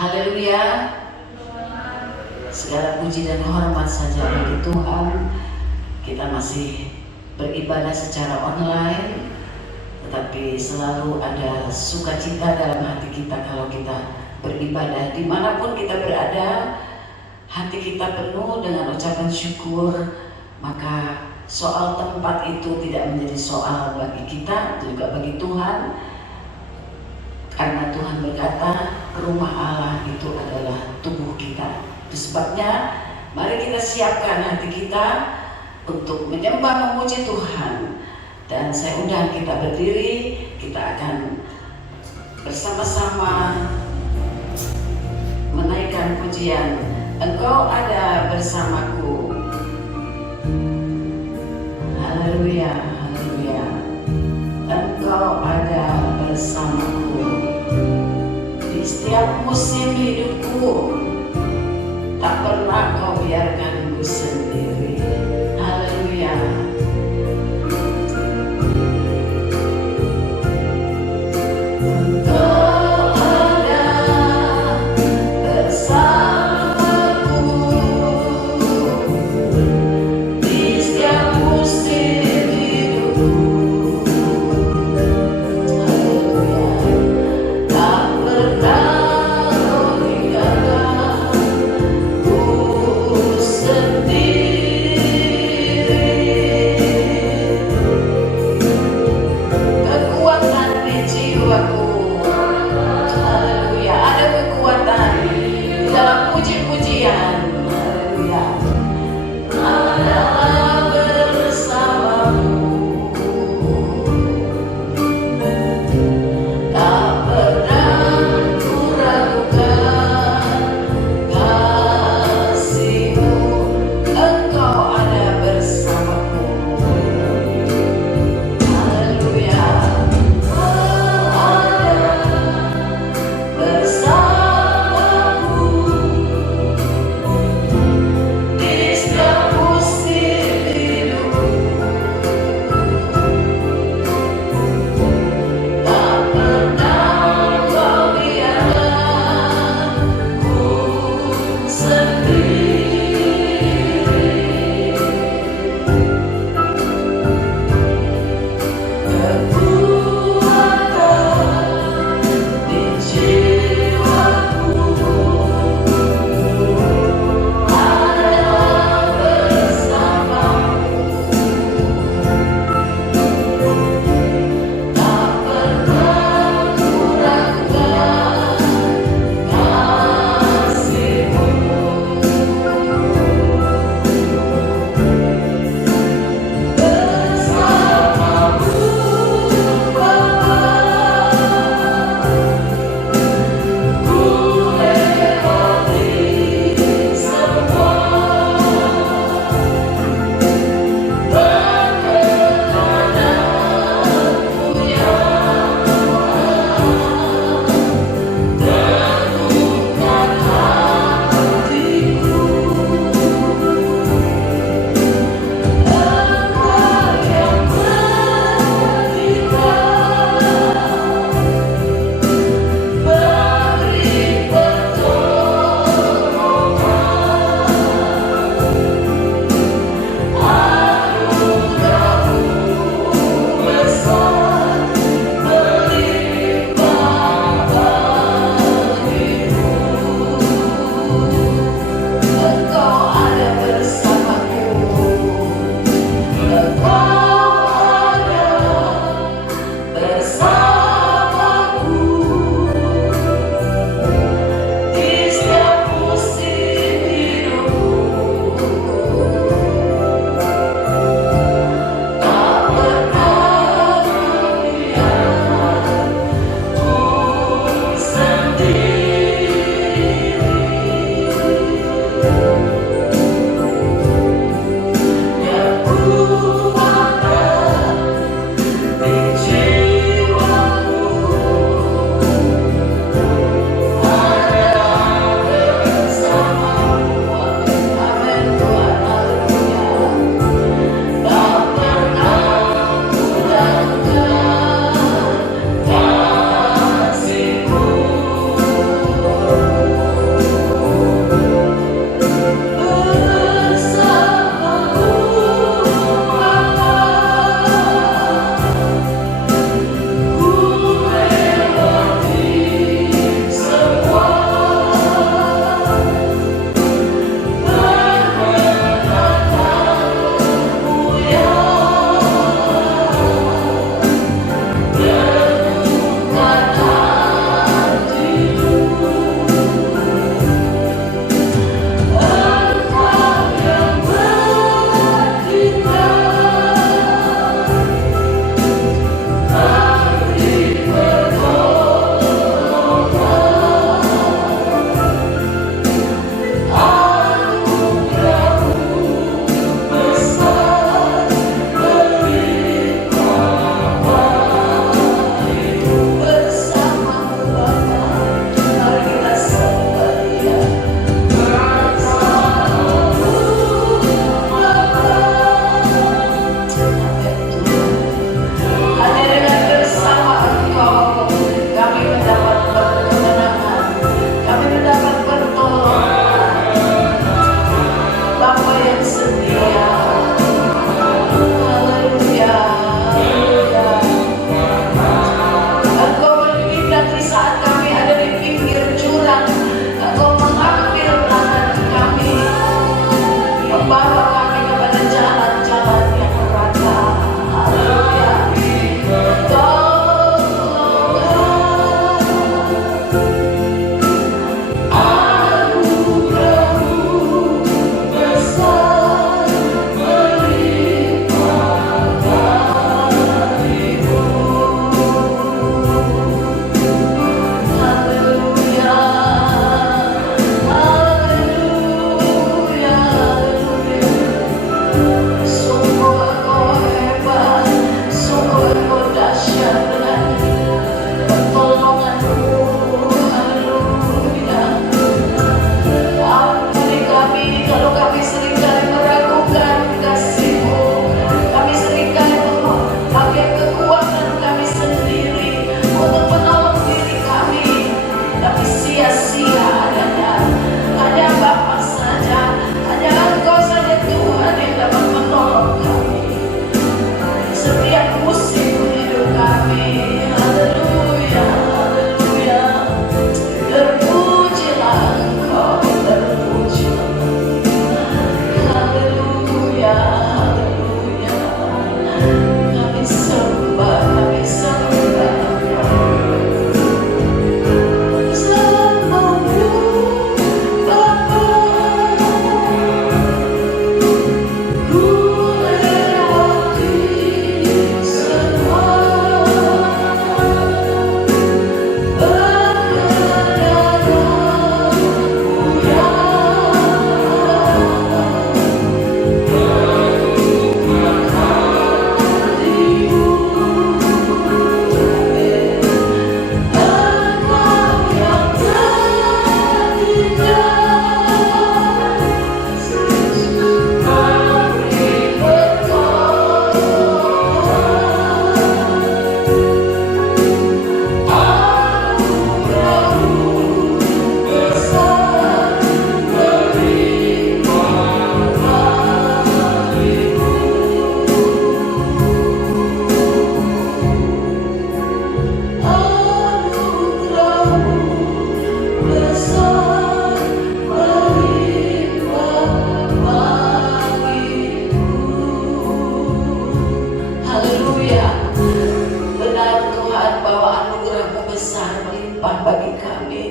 Haleluya. Segala puji dan hormat saja bagi Tuhan. Kita masih beribadah secara online, tetapi selalu ada sukacita dalam hati kita kalau kita beribadah. Dimanapun kita berada, hati kita penuh dengan ucapan syukur. Maka soal tempat itu tidak menjadi soal bagi kita, juga bagi Tuhan. Karena Tuhan berkata, rumah Allah itu adalah tubuh kita. Itu sebabnya, mari kita siapkan hati kita untuk menyembah memuji Tuhan. Dan saya undang kita berdiri, kita akan bersama-sama menaikkan pujian. Engkau ada bersamaku. Haleluya, haleluya. Engkau ada bersamaku di setiap musim hidupku. Tak pernah kau biarkan ku sendiri. Haleluya. Engkau ada bersamaku di setiap musim hidupku. Haleluya. Tak pernah kau tinggalkan ku sendiri. besar melimpah bagi kami.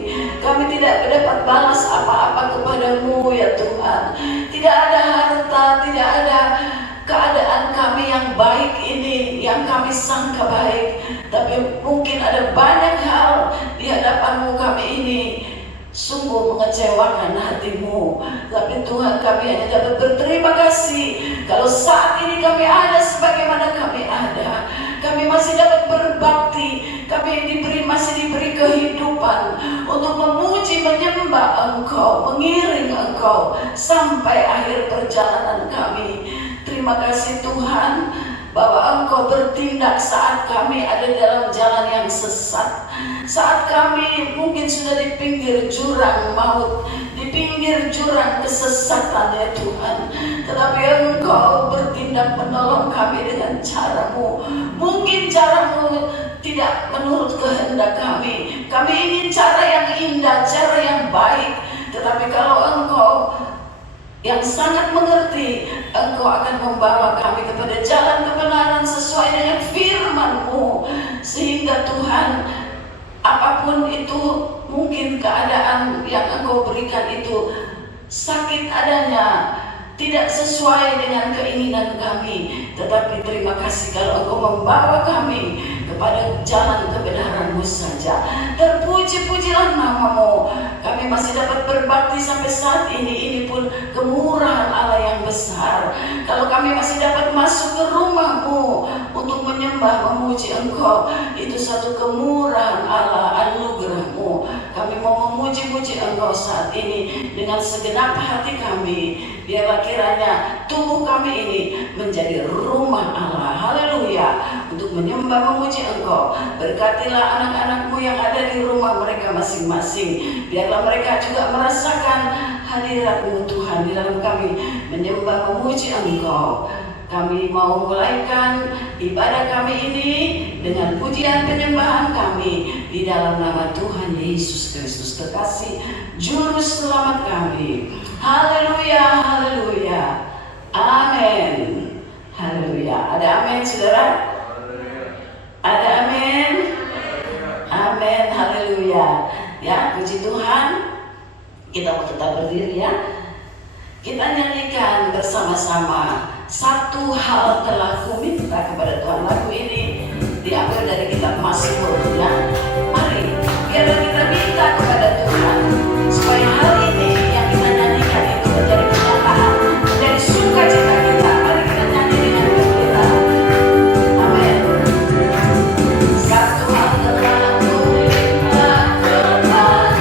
Kami tidak dapat balas apa-apa kepadamu ya Tuhan. Tidak ada harta, tidak ada keadaan kami yang baik ini, yang kami sangka baik, tapi mungkin ada banyak hal di hadapanmu kami ini sungguh mengecewakan hatimu. Tapi Tuhan, kami hanya dapat berterima kasih kalau saat ini kami ada sebagaimana kami ada. Kami masih dapat berbakti, kami masih diberi kehidupan untuk memuji, menyembah Engkau, mengiring Engkau sampai akhir perjalanan kami. Terima kasih Tuhan bahwa Engkau bertindak saat kami ada dalam jalan yang sesat, saat kami mungkin sudah di pinggir jurang maut, di pinggir jurang kesesatan ya Tuhan, tetapi Engkau bertindak menolong kami dengan caramu. Mungkin caramu tidak menurut kehendak kami, kami ingin cara yang indah, cara yang baik, tetapi kalau Engkau yang sangat mengerti, Engkau akan membawa kami kepada jalan kebenaran sesuai dengan firman-Mu, sehingga Tuhan, apapun itu, mungkin keadaan yang Engkau berikan itu sakit adanya, tidak sesuai dengan keinginan kami, tetapi terima kasih kalau Engkau membawa kami kepada jalan kebenaran-Mu saja. Terpuji-pujilah nama-Mu. Kami masih dapat berbakti sampai saat ini. Ini pun kemurahan Allah yang besar. Kalau kami masih dapat masuk ke rumah-Mu untuk menyembah, memuji Engkau, itu satu kemurahan Allah, anugerah-Mu. Kami mau memuji-muji Engkau saat ini dengan segenap hati kami. Biarlah kiranya tubuh kami ini menjadi rumah Allah. Haleluya. Untuk menyembah, memuji Engkau. Berkatilah anak-anak-Mu yang ada di rumah mereka masing-masing. Biarlah mereka juga merasakan hadirat-Mu Tuhan di dalam kami menyembah, memuji Engkau. Kami mau mulaikan ibadah kami ini dengan pujian penyembahan kami di dalam nama Tuhan Yesus Kristus, kekasih juru selamat kami. Haleluya, haleluya, amin. Haleluya. Ada amin saudara? Ada amin? Amin, haleluya. Ya, puji Tuhan. Kita mau tetap berdiri ya. Kita nyanyikan bersama-sama Satu Hal Telah Kuminta kepada Tuhan. Lagu ini diambil dari kitab Mazmur ya. Mari biarlah kita minta kepada Tuhan supaya hal ini yang kita nyanyikan itu menjadi kenyataan, menjadi sukacita kita. Mari kita nyanyi dengan gembira. Amin. Satu hal telah kuminta kepada Tuhan.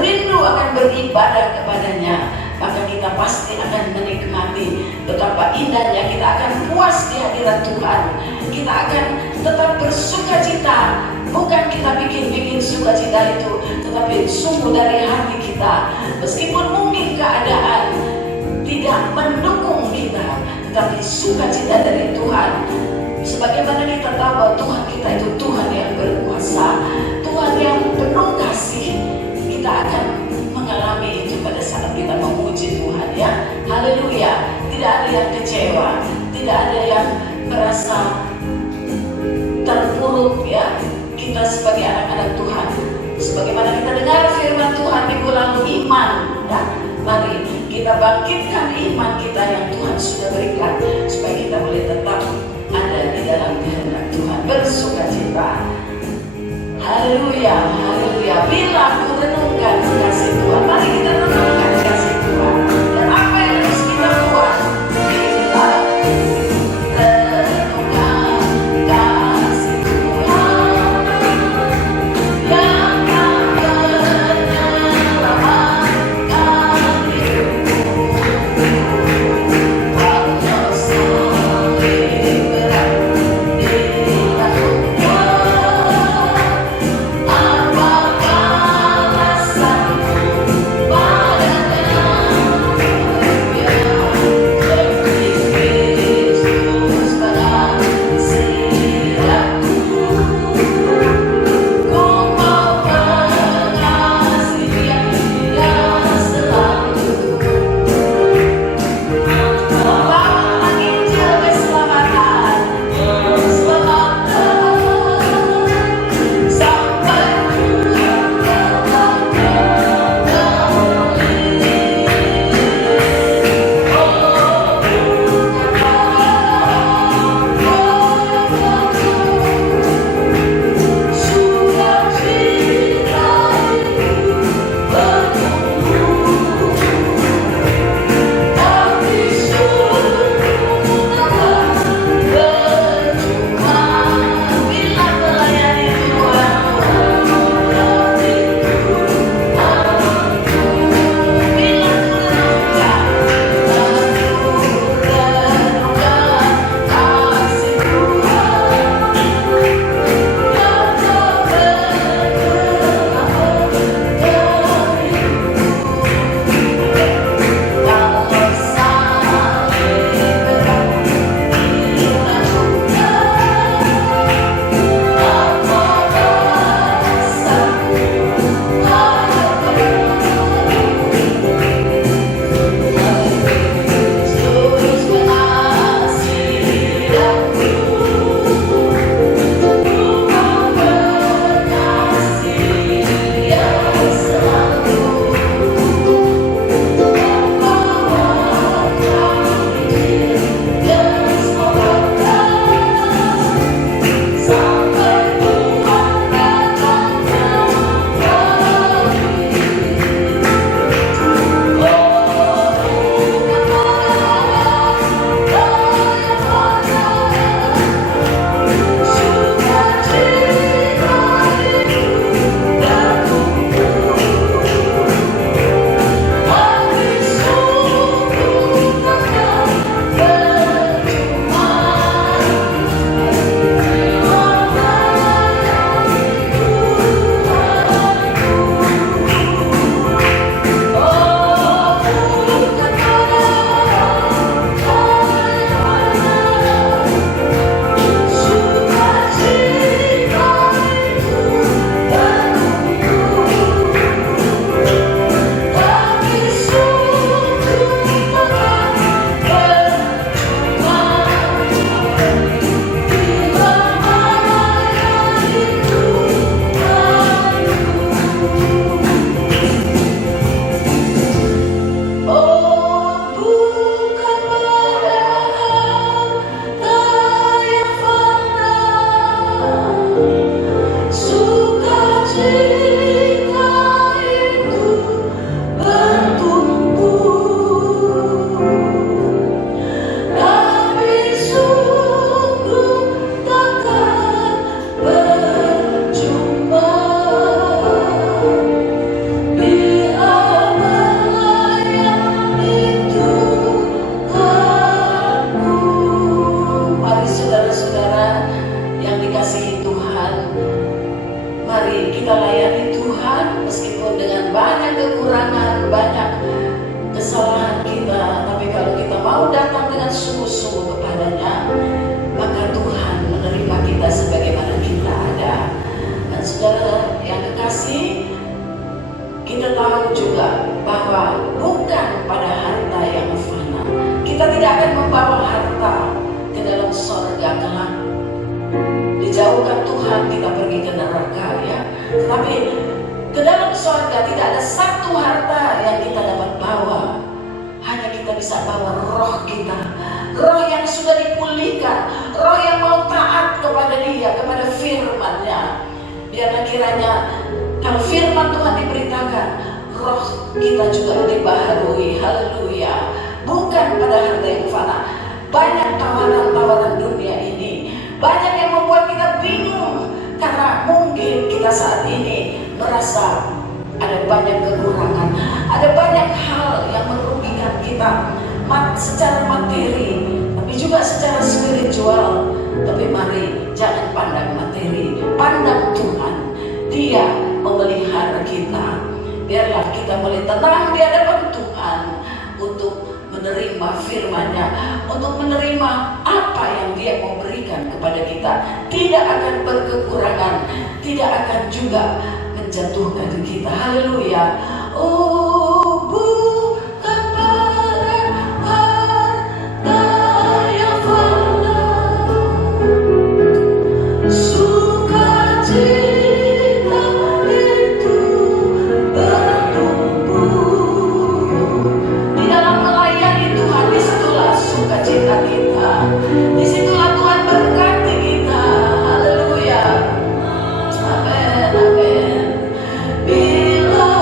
rindu akan beribadah kepadanya, maka kita pasti akan menikmati betapa indahnya. Kita akan puas di hadirat Tuhan. Kita akan tetap bersuka cita. Bukan kita bikin sukacita itu, tetapi sungguh dari hati kita. Meskipun mungkin keadaan tidak mendukung kita, tetapi sukacita dari Tuhan. Sebagaimana kita tahu bahwa Tuhan kita itu Tuhan yang berkuasa, Tuhan yang penuh kasih. Kita akan mengalami itu pada saat kita memuji Tuhan, ya. Haleluya. Tidak ada yang kecewa, tidak ada yang merasa terpuruk, ya. Kita sebagai anak-anak Tuhan, sebagaimana kita dengar firman Tuhan minggu lalu, iman, ya. Mari kita bangkitkan iman kita yang Tuhan sudah berikan, supaya kita boleh tetap ada di dalam kehendak Tuhan, bersuka cita. Haleluya, haleluya. Bila aku renungkan kasih Tuhan, mari kita renungkan kasih Tuhan. Dan apa yang harus kita buat? Bila renungkan kasih Tuhan yang tak menyelamatkan hidupku, walau salib berat dilakukan, apakah alasanku dengan banyak kekurangan, banyak kesalahan kita, tapi kalau kita mau datang dengan sungguh-sungguh kepadanya, maka Tuhan menerima kita sebagaimana kita ada. Dan saudara yang kekasih, kita tahu juga bahwa bukan pada harta yang fana. Kita tidak akan membawa harta ke dalam sorga kelak. Dijauhkan Tuhan kita pergi ke neraka, ya. Tetapi ke dalam sorga tidak ada satu harta yang kita dapat bawa. Hanya kita bisa bawa roh kita, roh yang sudah dipulihkan, roh yang mau taat kepada Dia, kepada firman-Nya. Biarlah kiranya kalau firman Tuhan diberitakan, roh kita juga dibaharui. Haleluya. Bukan pada harta yang fana. Banyak tawaran-tawaran dunia ini, banyak yang membuat kita bingung, karena mungkin kita saat ini merasa ada banyak kekurangan, ada banyak hal yang merugikan kita secara materi, tapi juga secara spiritual. Tapi mari jangan pandang materi, pandang Tuhan. Dia memelihara kita. Biarlah kita boleh tenang di hadapan Tuhan untuk menerima firman-Nya, untuk menerima apa yang Dia mau berikan kepada kita. Tidak akan berkekurangan, tidak akan juga menjatuhkan kita. Haleluya. Oh, bukan pada harta yang fana, sukacita itu bertumbuh di dalam melayani Tuhan. Disitulah sukacita kita, disitulah Tuhan berkati kita. Haleluya. Amin, amin. Bila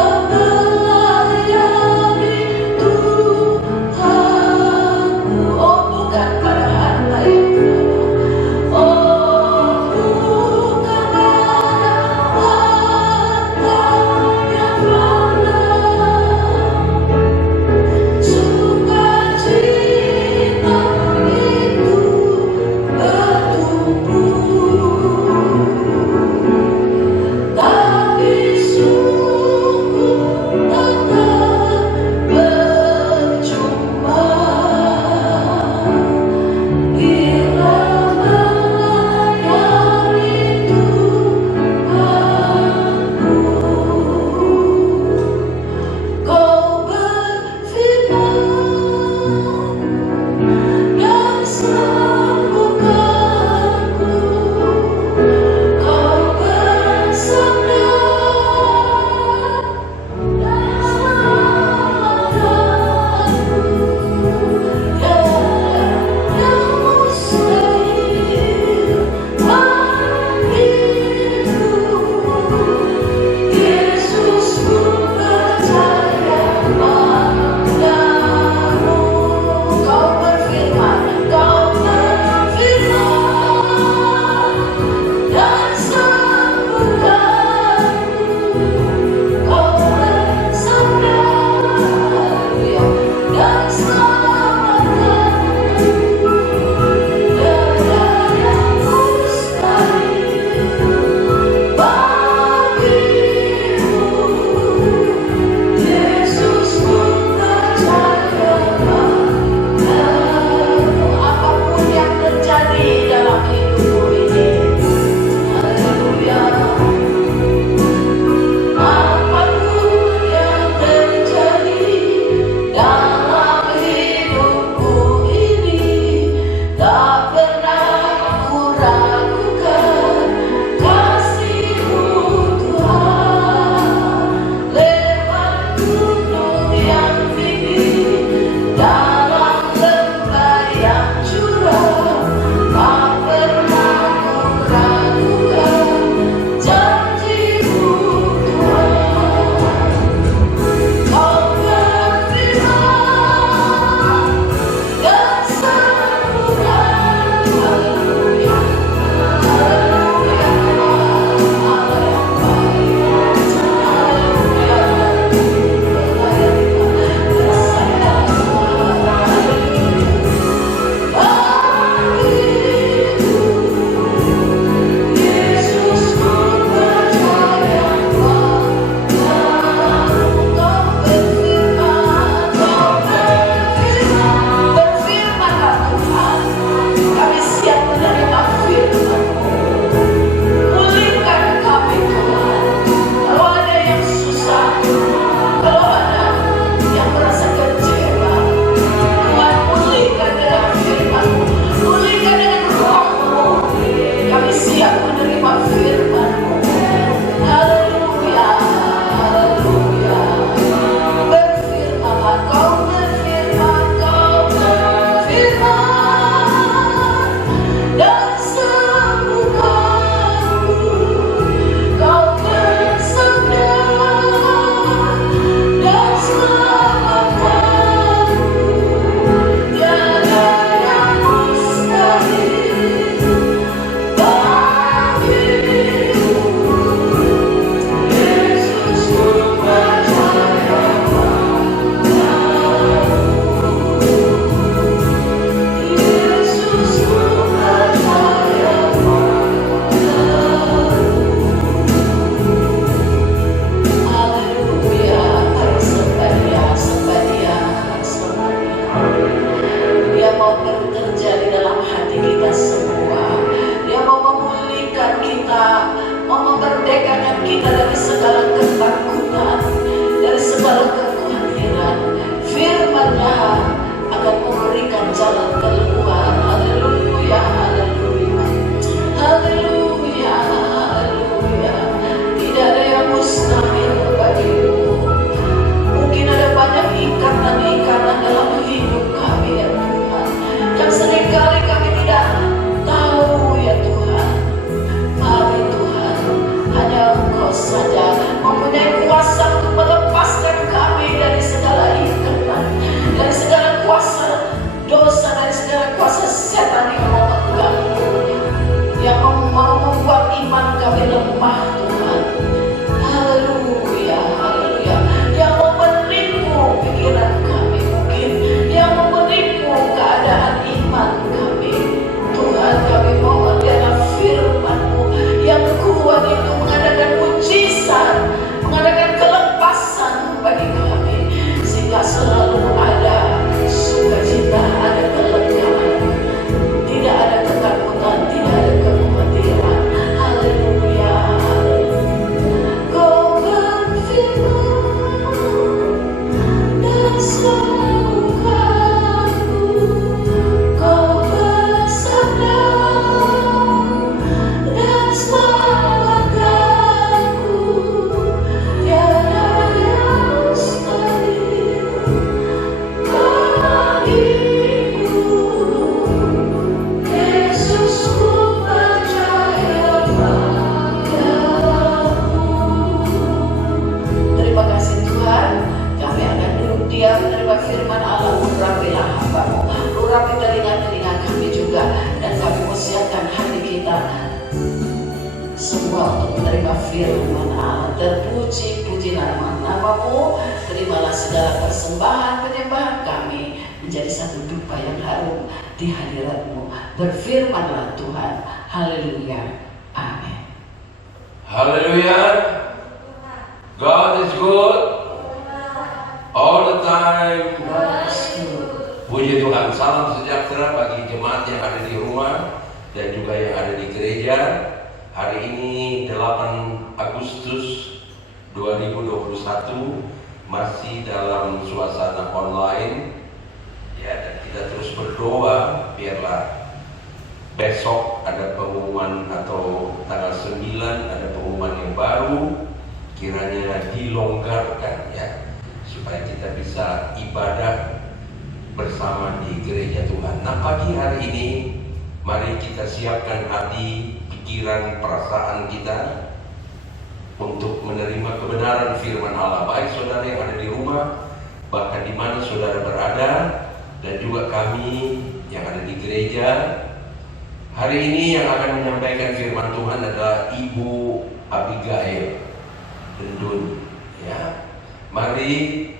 firman nama-Mu. Terimalah segala persembahan penyembahan kami menjadi satu dupa yang harum di hadirat-Mu. Berfirmanlah Tuhan. Haleluya. Amin. Haleluya. God is good all the time. God is good. Puji Tuhan. Salam sejahtera bagi jemaat yang ada di rumah dan juga yang ada di gereja. Hari ini 8 Agustus 2021, masih dalam suasana online ya, dan kita terus berdoa biarlah besok ada pengumuman, atau tanggal 9 ada pengumuman yang baru, kiranya dilonggarkan ya, supaya kita bisa ibadah bersama di gereja Tuhan. Nah, pagi hari ini mari kita siapkan hati, pikiran, perasaan kita untuk menerima kebenaran firman Allah. Baik saudara yang ada di rumah, bahkan di mana saudara berada, dan juga kami yang ada di gereja. Hari ini yang akan menyampaikan firman Tuhan adalah Ibu Abigail Dendun ya. Mari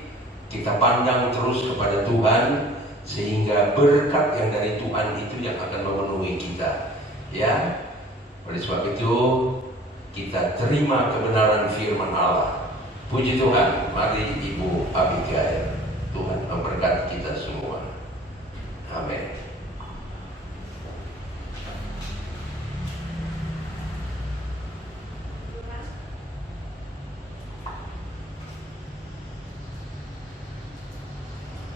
kita pandang terus kepada Tuhan, sehingga berkat yang dari Tuhan itu yang akan memenuhi kita ya. Oleh sebab itu kita terima kebenaran firman Allah. Puji Tuhan. Mari Ibu Abigail. Tuhan memberkati kita semua. Amin.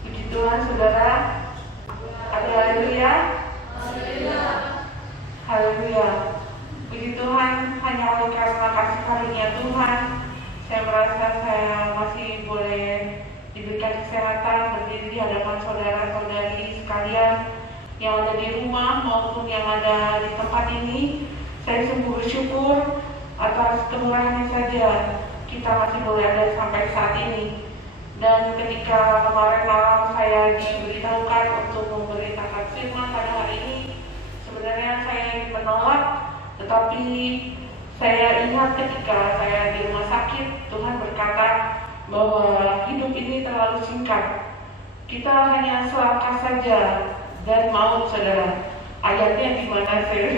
Puji Tuhan saudara. Haleluya. Haleluya. Puji Tuhan, hanya oleh karena kasih karunia Tuhan, saya merasa saya masih boleh diberikan kesehatan berdiri di hadapan saudara-saudari sekalian yang ada di rumah maupun yang ada di tempat ini. Saya sungguh bersyukur atas kemurahannya saja kita masih boleh ada sampai saat ini. Dan ketika kemarin malam saya diberitahukan untuk memberitakan firman pada hari ini, sebenarnya saya menolak, tetapi saya ingat ketika saya di rumah sakit, Tuhan berkata bahwa hidup ini terlalu singkat. Kita hanya selangkah saja dan maut, saudara. Ayatnya di mana saya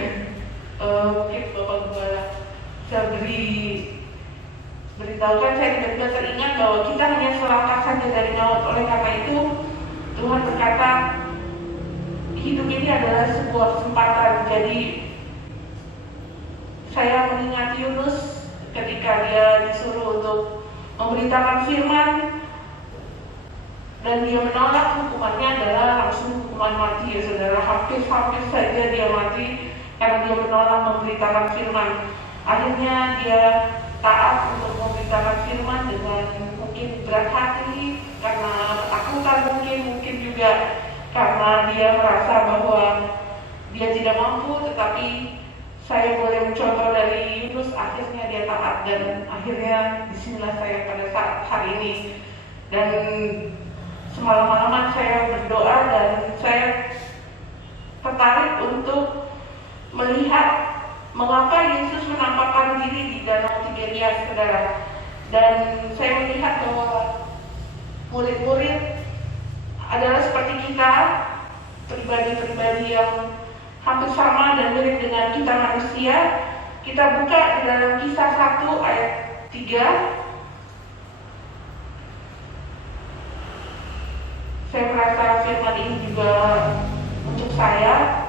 mungkin Bapak Gembala saya beritahukan, saya tiba-tiba teringat bahwa kita hanya selangkah saja dari maut. Oleh karena itu Tuhan berkata hidup ini adalah sebuah kesempatan. Jadi saya mengingat Yunus ketika dia disuruh untuk memberitakan firman dan dia menolak, hukumannya adalah langsung hukuman mati ya saudara. Hampir saja dia mati karena dia menolak memberitakan firman. Akhirnya dia taat untuk memberitakan firman dengan mungkin berat hati, karena ketakutan mungkin juga karena dia merasa bahwa dia tidak mampu. Tetapi saya boleh mencontoh dari Yunus, akhirnya dia taat, dan akhirnya disinilah saya pada saat hari ini. Dan semalam-malaman saya berdoa dan saya tertarik untuk melihat mengapa Yesus menampakkan diri di Danau Tiberias, saudara. Dan saya melihat bahwa murid-murid adalah seperti kita, pribadi-pribadi yang hampir sama dan mirip dengan kita manusia. Kita buka di dalam Kisah 1 ayat 3. Saya merasa firman ini juga untuk saya.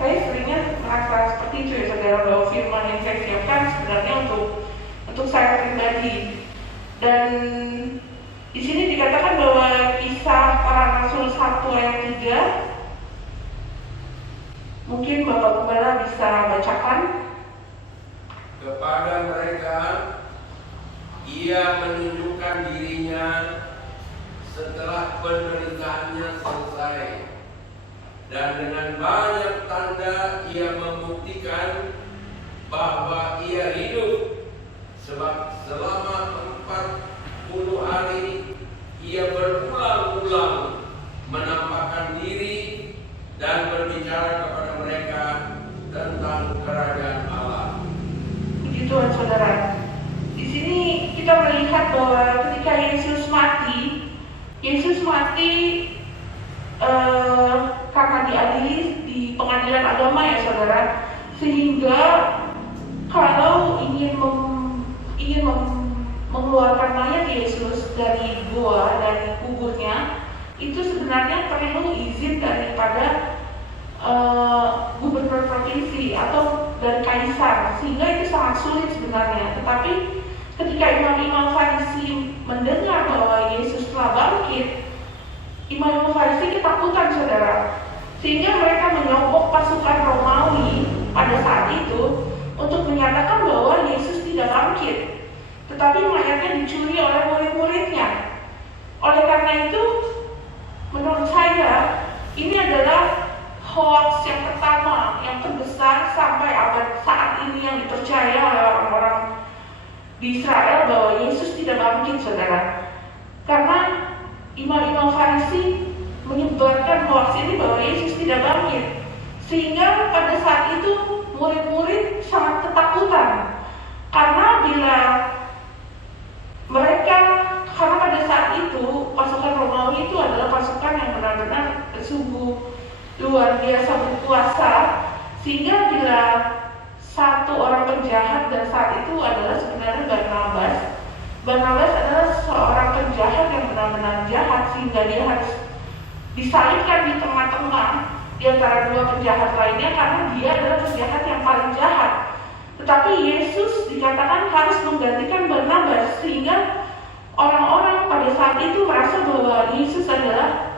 Saya seringnya merasa seperti itu ya saudara, bahwa firman yang saya siapkan sebenarnya untuk saya pribadi. Dan di sini dikatakan bahwa Kisah Para Rasul 1 ayat 3. Mungkin Bapak Gembala bisa bacakan. Kepada mereka ia menunjukkan dirinya setelah penderitaannya selesai, dan dengan banyak tanda ia membuktikan bahwa ia hidup, sebab selama 40 hari ia berulang-ulang menampakkan diri dan berbicara kepada mereka tentang kerajaan Allah. Puji Tuhan saudara. Di sini kita melihat bahwa ketika Yesus mati karena diadili di pengadilan agama ya saudara, sehingga kalau ingin mengeluarkan mayat Yesus dari gua, dari kuburnya, itu sebenarnya perlu izin daripada gubernur provinsi atau dari kaisar, sehingga itu sangat sulit sebenarnya. Tetapi ketika imam-imam Farisi mendengar bahwa Yesus telah bangkit, imam-imam Farisi ketakutan saudara, sehingga mereka menyogok pasukan Romawi pada saat itu untuk menyatakan bahwa Yesus tidak bangkit, tetapi mayatnya dicuri oleh murid-muridnya. Oleh karena itu, menurut saya ini adalah hoax yang pertama, yang terbesar sampai abad saat ini yang dipercaya oleh orang-orang di Israel bahwa Yesus tidak bangkit, saudara. Karena imam-imam Farisi menyebarkan hoax ini bahwa Yesus tidak bangkit, sehingga pada saat itu murid-murid sangat ketakutan. Karena karena pada saat itu pasukan Romawi itu adalah pasukan yang benar-benar sungguh luar biasa berkuasa, sehingga bila satu orang penjahat, dan saat itu adalah sebenarnya Barnabas adalah seorang penjahat yang benar-benar jahat, sehingga dia harus disalibkan di tengah-tengah di antara dua penjahat lainnya karena dia adalah penjahat yang paling jahat. Tetapi Yesus dikatakan harus menggantikan Barnabas, sehingga orang-orang pada saat itu merasa bahwa Yesus adalah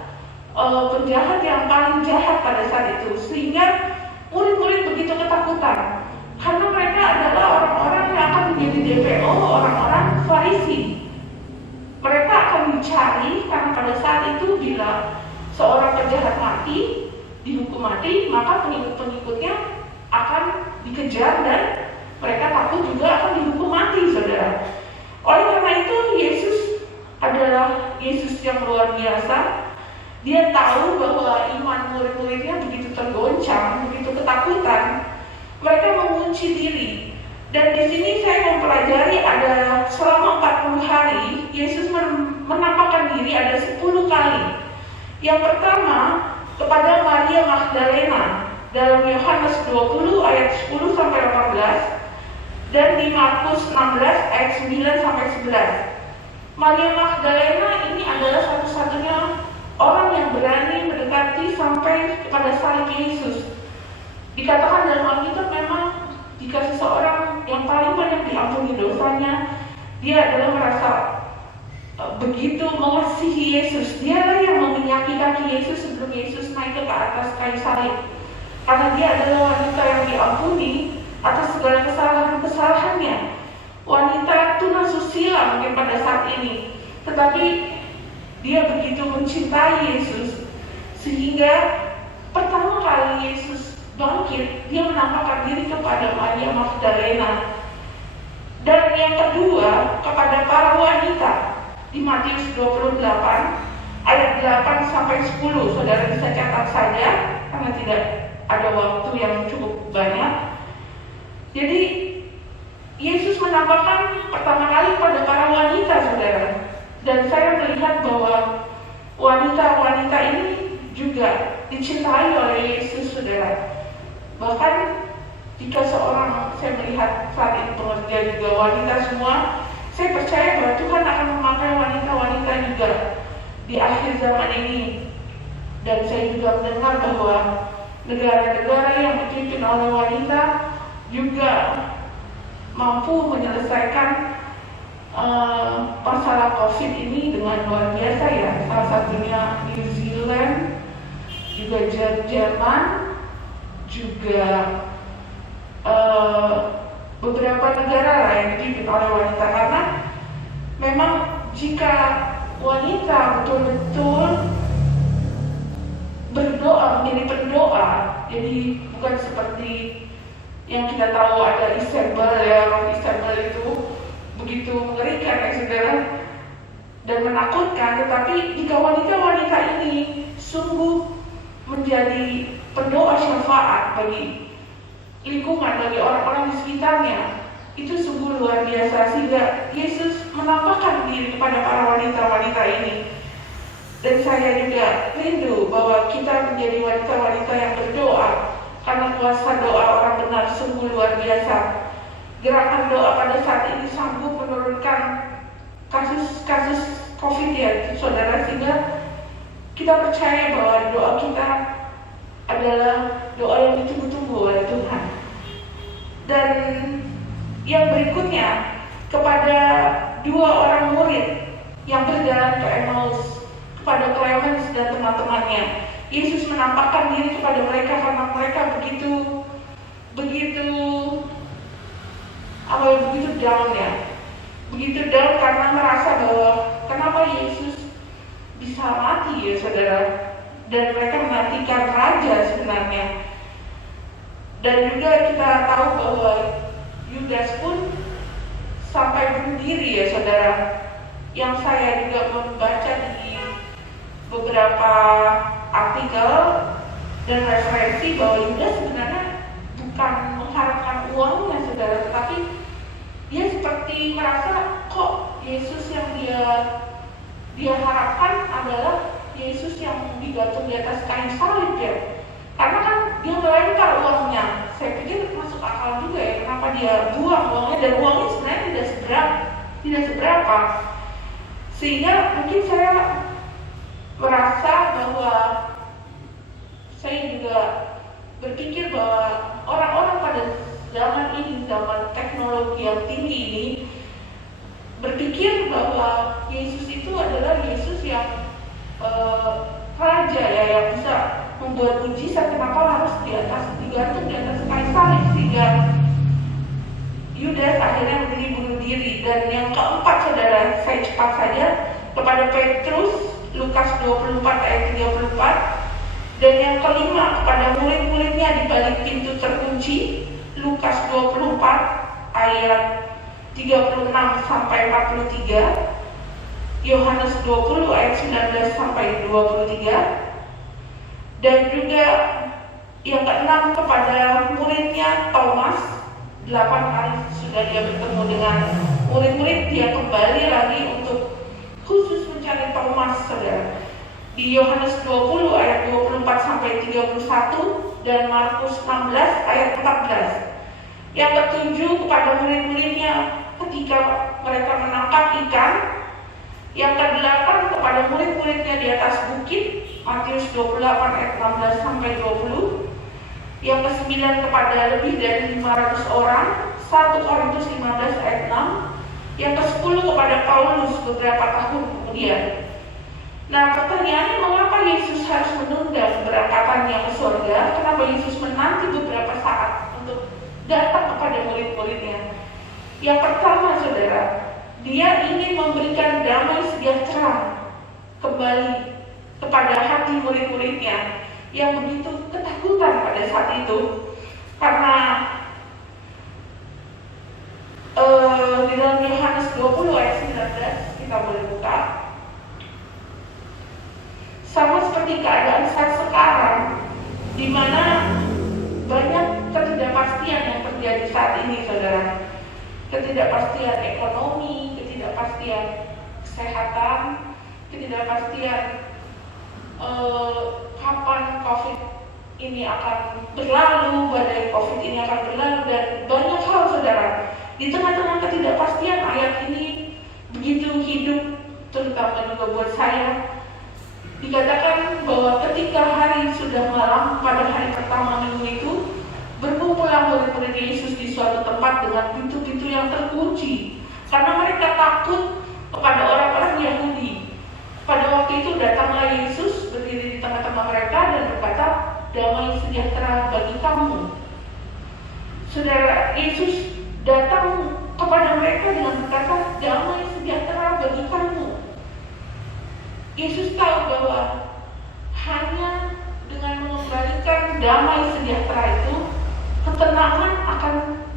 penjahat yang paling jahat pada saat itu, sehingga murid-murid begitu ketakutan karena mereka adalah orang-orang yang akan menjadi DPO orang-orang Farisi. Mereka akan dicari karena pada saat itu bila seorang penjahat mati, dihukum mati, maka pengikut-pengikutnya akan dikejar dan mereka takut juga akan dihukum mati, saudara. Oleh karena itu Yesus adalah Yesus yang luar biasa. Dia tahu bahwa iman murid-muridnya begitu tergoncang, begitu ketakutan, mereka mengunci diri. Dan di sini saya mempelajari ada selama 40 hari Yesus menampakkan diri ada 10 kali. Yang pertama kepada Maria Magdalena dalam Yohanes 20 ayat 10 sampai 18 dan di Markus 16 ayat 9 sampai 11. Maria Magdalena ini adalah satu-satunya orang yang berani mendekati sampai kepada salib Yesus. Dikatakan dalam Alkitab memang jika seseorang yang paling banyak diampuni dosanya, dia adalah merasa begitu mengasihi Yesus. Dialah yang meminyaki kaki Yesus sebelum Yesus naik ke atas kayu salib. Karena dia adalah wanita yang diampuni atas segala kesalahan-kesalahannya. Wanita tunasusila mungkin pada saat ini, tetapi dia begitu mencintai Yesus sehingga pertama kali Yesus bangkit, dia menampakkan diri kepada Maria Magdalena. Dan yang kedua kepada para wanita di Matius 28 ayat 8 sampai 10. Saudara bisa catat saja karena tidak ada waktu yang cukup banyak. Jadi Yesus menampakkan pertama kali pada para wanita, saudara. Dan saya melihat bahwa wanita-wanita ini juga dicintai oleh Yesus, saudara. Bahkan jika saya melihat saat ini pengerja juga wanita semua, saya percaya bahwa Tuhan akan memakai wanita-wanita juga di akhir zaman ini. Dan saya juga mendengar bahwa negara-negara yang dipimpin oleh wanita juga mampu menyelesaikan masalah COVID ini dengan luar biasa ya. Salah satunya New Zealand, juga Jerman, juga beberapa negara lah yang dipimpin oleh wanita. Karena memang jika wanita betul-betul berdoa, menjadi pendoa, jadi bukan seperti yang kita tahu ada Isabel ya, roh Isabel itu begitu mengerikan ya saudara dan menakutkan. Tetapi jika wanita-wanita ini sungguh menjadi pendoa syafaat bagi lingkungan, bagi orang-orang di sekitarnya, itu sungguh luar biasa, sehingga Yesus menampakkan diri kepada para wanita-wanita ini. Dan saya juga rindu bahwa kita menjadi wanita-wanita yang berdoa, karena kuasa doa orang benar sungguh luar biasa. Gerakan doa pada saat ini sanggup menurunkan kasus-kasus COVID ya, saudara, sehingga kita percaya bahwa doa kita adalah doa yang ditunggu-tunggu oleh Tuhan. Dan yang berikutnya, kepada dua orang murid yang berjalan ke Emmaus, kepada Clemens dan teman-temannya, Yesus menampakkan diri kepada mereka karena mereka begitu down ya, begitu down karena merasa bahwa kenapa Yesus bisa mati ya saudara, dan mereka menantikan raja sebenarnya. Dan juga kita tahu bahwa Yudas pun sampai bunuh diri ya saudara. Yang saya juga membaca di beberapa artikel dan referensi bahwa Yudas sebenarnya bukan mengharapkan uangnya saudara, tetapi dia seperti merasa kok Yesus yang dia harapkan adalah Yesus yang digantung di atas kayu salib ya. Karena kan dia melempar uangnya. Saya pikir masuk akal juga ya, kenapa dia buang uangnya, dan uangnya sebenarnya tidak seberapa. Sehingga mungkin saya merasa bahwa saya juga berpikir bahwa orang-orang pada zaman ini, zaman teknologi yang tinggi ini, berpikir bahwa Yesus itu adalah Yesus yang raja ya, yang bisa membuat mujizat. Kenapa harus digantung di atas kayu salib, sehingga Yudas akhirnya memilih bunuh diri. Dan yang keempat saudara, saya cepat saja, kepada Petrus, Lukas 24 ayat 34. Dan yang kelima, kepada murid-muridnya di balik pintu terkunci, Lukas 24 ayat 36 sampai 43. Yohanes 20 ayat 19 sampai 23. Dan juga yang keenam, kepada muridnya Thomas, 8 kali sudah dia bertemu dengan murid-murid, dia kembali lagi untuk khusus mencari Thomas saudara. Di Yohanes 20 ayat 24 sampai 31 dan Markus 16 ayat 14. Yang ketujuh, kepada murid-muridnya ketika mereka menangkap ikan. Yang kedelapan, kepada murid-muridnya di atas bukit, Matius 28 ayat 16 sampai 20. Yang kesembilan, kepada lebih dari 500 orang, 1 Korintus 15 ayat 6. Yang ke-10, kepada Paulus beberapa tahun kemudian. Nah, pertanyaannya, mengapa Yesus harus menunda keberangkatannya ke surga? Kenapa Yesus menanti beberapa saat untuk datang kepada murid-muridnya? Yang pertama saudara, dia ingin memberikan damai sejahtera kembali kepada hati murid-muridnya yang begitu ketakutan pada saat itu. Karena di dalam Yohanes 20 ayat 19 kita boleh buka, sama seperti keadaan saat sekarang, di mana banyak ketidakpastian yang terjadi saat ini saudara. Ketidakpastian ekonomi, ketidakpastian kesehatan, ketidakpastian kapan COVID ini akan berlalu, badai COVID ini akan berlalu, dan banyak hal saudara. Di tengah-tengah ketidakpastian, ayat ini begitu hidup, terutama juga buat saya. Dikatakan bahwa ketika hari sudah malam pada hari pertama minggu itu, berkumpullah murid-murid Yesus di suatu tempat dengan pintu-pintu yang terkunci, karena mereka takut kepada orang-orang Yahudi. Pada waktu itu datanglah Yesus berdiri di tengah-tengah mereka dan berkata, damai sejahtera bagi kamu. Saudara, Yesus datang kepada mereka dengan berkata, damai sejahtera bagi kamu. Yesus tahu bahwa hanya dengan mengembalikan damai sejahtera itu, ketenangan akan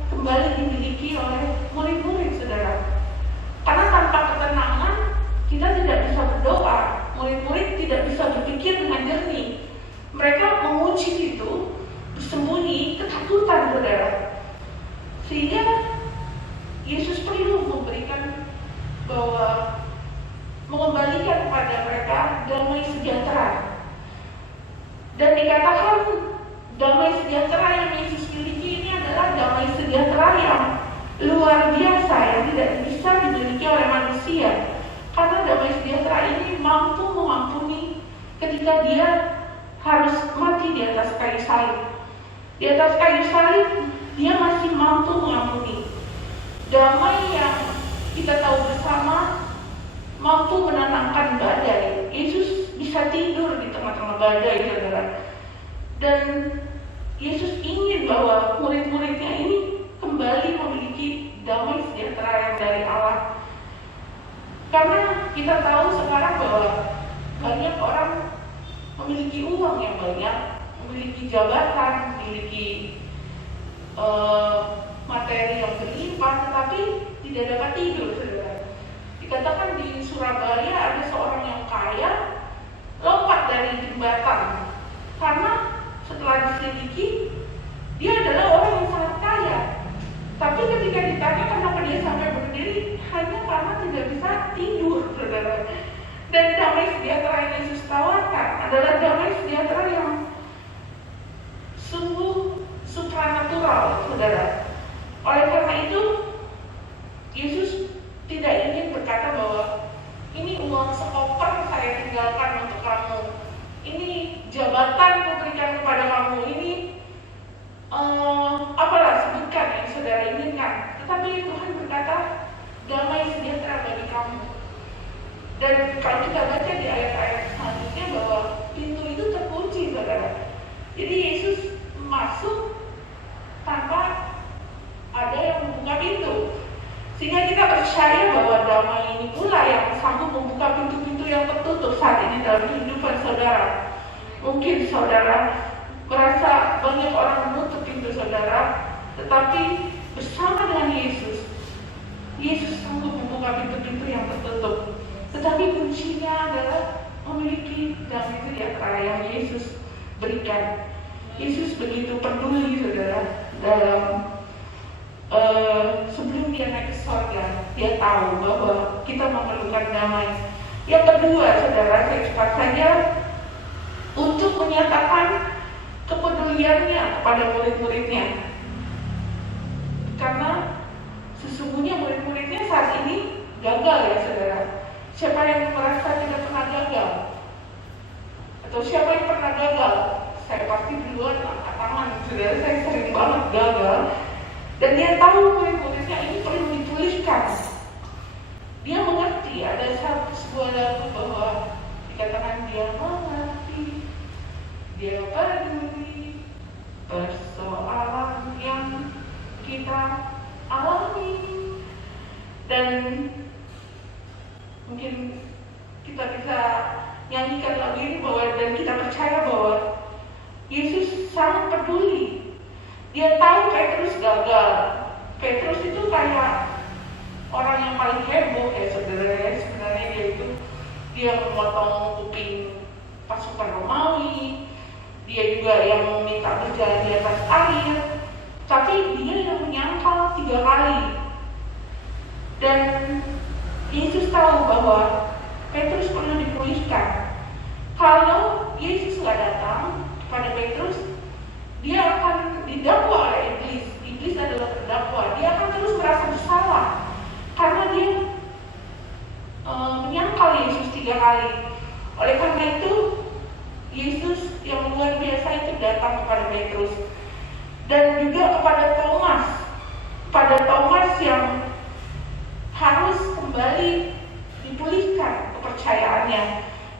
kembali dimiliki oleh murid-murid saudara. Karena tanpa ketenangan kita tidak bisa berdoa, murid-murid tidak bisa berpikir dengan jernih. Mereka mengunci itu, bersembunyi, ketakutan saudara. Sehingga damai sejahtera yang Yesus miliki ini adalah damai sejahtera yang luar biasa, yang tidak bisa dimiliki oleh manusia. Karena damai sejahtera ini mampu mengampuni ketika dia harus mati di atas kayu salib. Di atas kayu salib, dia masih mampu mengampuni. Damai yang kita tahu bersama mampu menenangkan badai. Yesus bisa tidur di tengah-tengah badai, saudara. Dan Yesus ingin bahwa murid-muridnya ini kembali memiliki damai sejahtera yang dari Allah. Karena kita tahu sekarang bahwa banyak orang memiliki uang yang banyak, memiliki jabatan, memiliki materi yang berlimpah, tetapi tidak dapat tidur, saudara. Dikatakan di Surabaya ada seorang yang kaya lompat dari jembatan karena setelah diselidiki dia adalah orang yang sangat kaya. Tapi ketika ditanya kenapa dia sampai berdiri, hanya karena tidak bisa tidur, saudara. Dan damai sejahtera yang Yesus tawarkan adalah damai sejahtera yang sungguh supranatural, saudara. Oleh karena itu, Yesus tidak ingin berkata bahwa ini uang sekoper saya tinggalkan untuk kamu, ini jabatan kuberikan kepada kamu, ini apalah sebutkan yang saudara inginkan. Tetapi Tuhan berkata damai sejahtera bagi kamu. Dan kalau kita baca di ayat-ayat selanjutnya bahwa pintu itu terkunci, saudara. Jadi Yesus masuk tanpa ada yang membuka pintu, sehingga kita percaya bahwa damai ini pula yang sanggup membuka pintu-pintu yang tertutup saat ini dalam kehidupan saudara. Mungkin saudara merasa banyak orang menutup pintu saudara, tetapi bersama dengan Yesus, Yesus sanggup membuka pintu-pintu yang tertutup. Tetapi kuncinya adalah memiliki damai sejahtera yang Yesus berikan. Yesus begitu peduli, saudara, dalam sebelum dia naik ke surga, dia tahu bahwa kita memerlukan damai. Yang kedua, saudara, saya cepat saja untuk menyatakan kepeduliannya kepada murid-muridnya. Karena sesungguhnya murid-muridnya saat ini gagal, ya saudara. Siapa yang merasa tidak pernah gagal? Atau siapa yang pernah gagal? Saya pasti duluan angkat tangan, saudara. Saya sering banget gagal. Dan dia tahu murid-muridnya ini perlu dipulihkan. Dia mengerti, ada sebuah lagu bahwa dikatakan dia mengerti, dia peduli persoalan yang kita alami. Dan mungkin kita bisa nyanyikan lagu ini bahwa, dan kita percaya bahwa Yesus sangat peduli. Dia tahu Petrus gagal. Petrus itu kayak orang yang paling heboh, ya saudara. Sebenarnya dia memotong kuping pasukan Romawi. Dia juga yang meminta berjalan di atas air. Tapi dia yang menyangkal 3 kali. Dan Yesus tahu bahwa Petrus perlu dipulihkan. Kalau Yesus nggak datang kepada Petrus, dia akan didakwa oleh iblis. Iblis adalah terdakwa. Dia akan terus merasa bersalah karena dia menyangkal Yesus 3 kali. Oleh karena itu, Yesus yang luar biasa itu datang kepada Petrus dan juga kepada Thomas. Pada Thomas yang harus kembali dipulihkan kepercayaannya.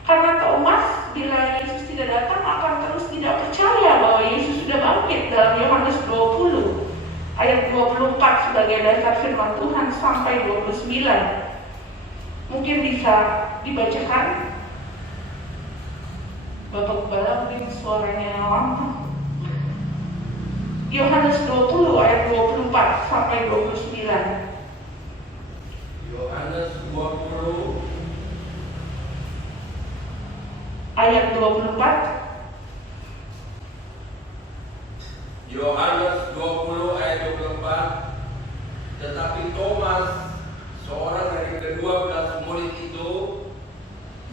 Karena Thomas, bila Yesus tidak datang, akan terus tidak percaya bahwa Yesus sudah bangkit dalam Yohanes 20 ayat 24 sebagai dasar firman Tuhan sampai 29. Mungkin bisa dibacakan. Bapak Gembala mungkin suaranya lama. Yohanes 20 ayat 24 sampai 29. Yohanes 20 ayat 24. Yohanes 20 ayat 24. Tetapi Thomas, seorang dari ke-12 murid itu,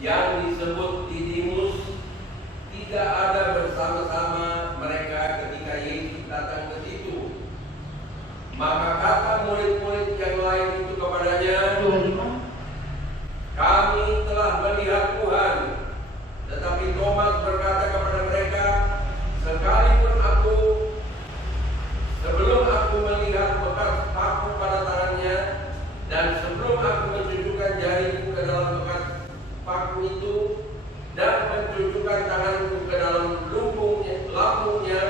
yang disebut Didimus, tidak ada bersama-sama mereka paku itu dan mencucukkan tanganku ke dalam lambungnya,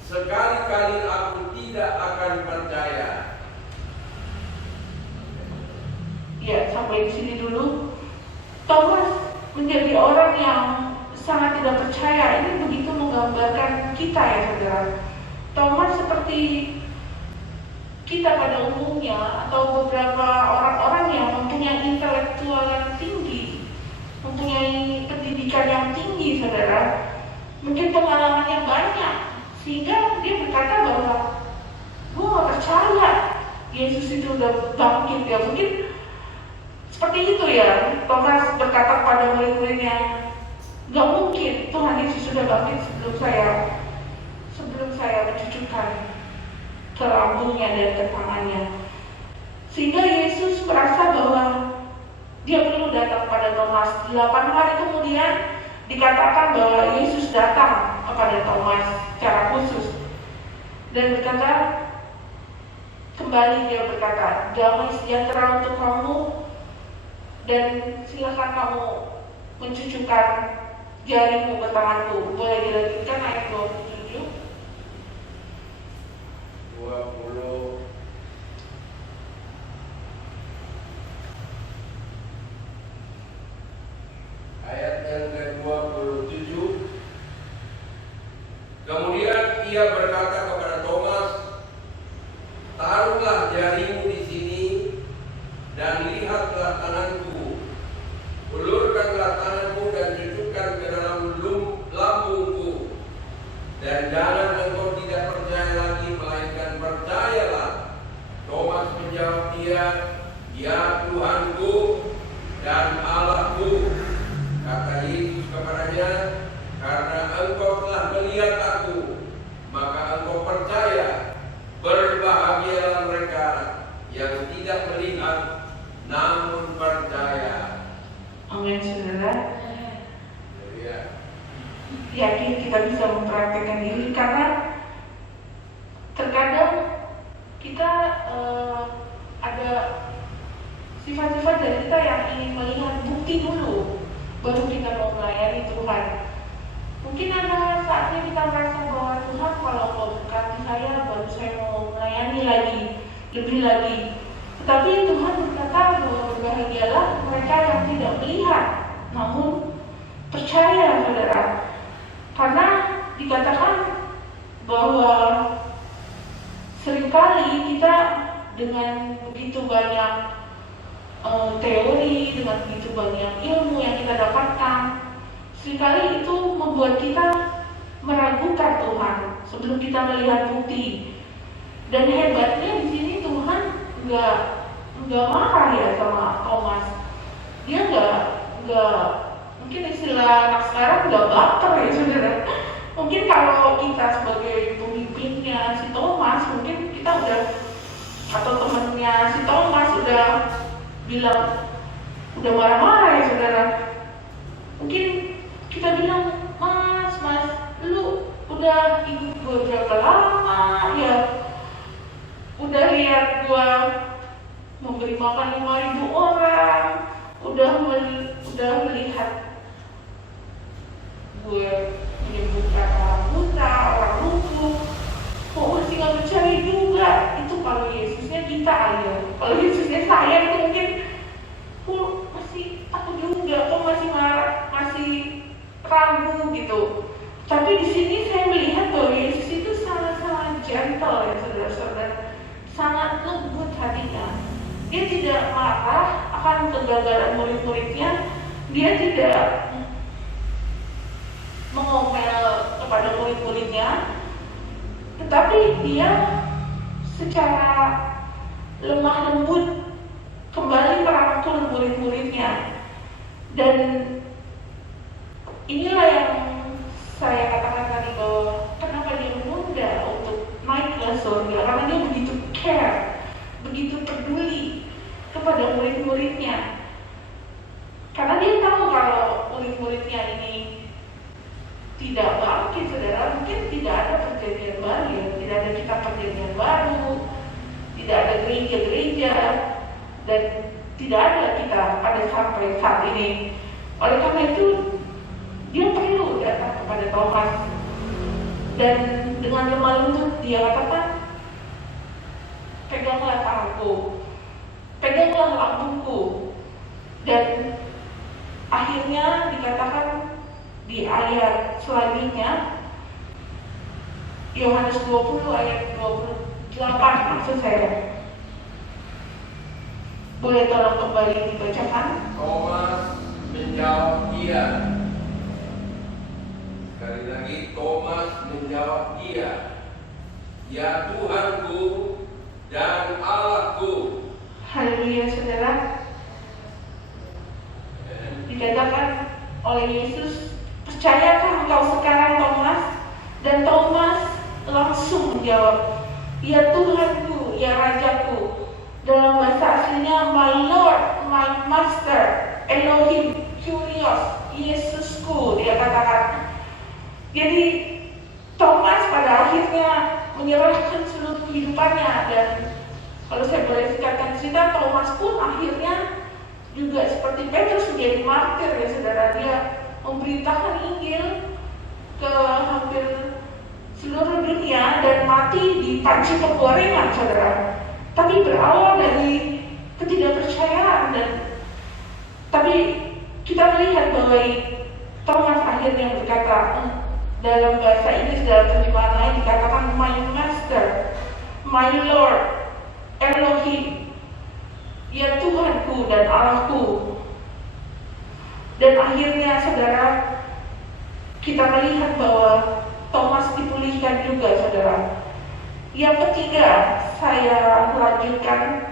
sekali-kali aku tidak akan percaya. Ya, sampai di sini dulu. Thomas menjadi orang yang sangat tidak percaya. Ini begitu menggambarkan kita ya saudara. Thomas seperti kita pada umumnya, atau beberapa orang-orang yang mempunyai intelektual yang tinggi, mempunyai pendidikan yang tinggi saudara, mungkin pengalaman yang banyak, sehingga dia berkata bahwa gue gak percaya Yesus itu udah bangkit ya. Mungkin seperti itu ya, Thomas berkata pada murid-muridnya, gak mungkin Tuhan Yesus sudah bangkit sebelum saya mencucukkan ke lambungnya dan ke tangannya. Sehingga Yesus merasa bahwa dia perlu datang pada Thomas. 8 hari kemudian dikatakan bahwa Yesus datang kepada Thomas secara khusus dan berkata, kembali dia berkata, damai sejahtera untuk kamu, dan silakan kamu mencucukkan jarimu ke tanganku. Boleh dilanjutkan ayat 27. Ayat yang ke-27. Kemudian ia berkata kepada Thomas, taruhlah jarimu di sini dan lihatlah tanganku. Ulurkanlah tanganmu dan cucukkan ke dalam lambungku. Dan jangan engkau tidak percaya lagi, melainkan percayalah. Thomas menjawab dia, ya Tuhanku dan Allahku. Kata Yesus kepadanya, karena engkau telah melihat aku, maka engkau percaya. Berbahagialah mereka yang tidak melihat namun percaya. Amin saudara. Ya. Yakin kita bisa mempraktikkan diri, karena terkadang kita ada sifat-sifat dari kita yang ingin melihat bukti dulu baru kita mau melayani Tuhan. Mungkin ada saatnya kita merasa bahwa Tuhan, kalau kau berkati saya, baru saya mau melayani lagi, lebih lagi. Tetapi Tuhan berkata bahwa berbahagialah mereka yang tidak melihat namun percaya saudara. Karena dikatakan bahwa seringkali kita dengan begitu banyak teori, dengan begitu banyak ilmu yang kita dapatkan, seringkali itu membuat kita meragukan Tuhan sebelum kita melihat bukti. Dan hebatnya di sini Tuhan nggak marah ya sama Thomas. Dia nggak mungkin istilah anak sekarang nggak baper ya saudara. Mungkin kalau kita sebagai pemimpinnya si Thomas, mungkin kita udah, atau temennya si Thomas udah bilang, udah marah-marah ya saudara. Mungkin kita bilang, mas, lu udah ikut gue berapa lama ya? Udah lihat gue memberi makan 5.000 orang, udah melihat gue menyembuhkan orang buta, orang lumpuh, kok masih gak percaya juga? Itu kalau Yesusnya kita aja. Kalau Yesusnya saya itu mungkin masih takut juga, kok masih marah, masih ragu gitu. Tapi di sini saya melihat bahwa Yesus itu sangat-sangat gentle ya saudara-saudara, sangat lembut hatinya. Dia tidak marah akan kegagalan murid-muridnya, dia tidak mengomel kepada murid-muridnya, tetapi dia secara lemah lembut kembali merangkul murid-muridnya. Dan inilah yang saya katakan tadi, bahwa kenapa dia menunda untuk naik ke surga, karena dia begitu care, begitu peduli kepada murid-muridnya. Karena dia tahu kalau murid-muridnya ini tidak bangkit saudara, mungkin tidak ada perjanjian baru, tidak ada kitab perjanjian baru, tidak ada gereja-gereja, dan tidak ada kita pada sampai saat ini. Oleh karena itu, dia perlu datang kepada Thomas dan dengan lemah lembut dia katakan, peganglah tanganku, peganglah lambungku. Dan akhirnya dikatakan di ayat selanjutnya, Yohanes 20 ayat 28 maksud saya. Boleh tolong kembali dibacakan? Thomas menjawab dia. Sekali lagi, Thomas menjawab dia, ya Tuhanku dan Allahku. Haleluya, saudara. Dikatakan oleh Yesus, percayakah engkau sekarang Thomas? Dan Thomas langsung menjawab, ya Tuhanku, ya Rajaku. Dalam bahasa aslinya, my Lord, my Master, Elohim, Kyrios, Yesusku, dia katakan. Jadi Thomas pada akhirnya menyerahkan seluruh kehidupannya. Dan kalau saya boleh singkatkan cerita, Thomas pun akhirnya juga seperti Petrus menjadi martir, ya saudara. Dia memberitakan Injil ke hampir seluruh dunia dan mati di panci penggorengan, saudara. Tapi berawal dari ketidakpercayaan. Tapi kita melihat bahwa Thomas akhirnya berkata, dalam bahasa Inggris, dalam terjemahan lain dikatakan, my Master, my Lord, Elohim, ya Tuhanku dan Allahku. Dan akhirnya, saudara, kita melihat bahwa Thomas dipulihkan juga, saudara. Yang ketiga, saya lanjutkan,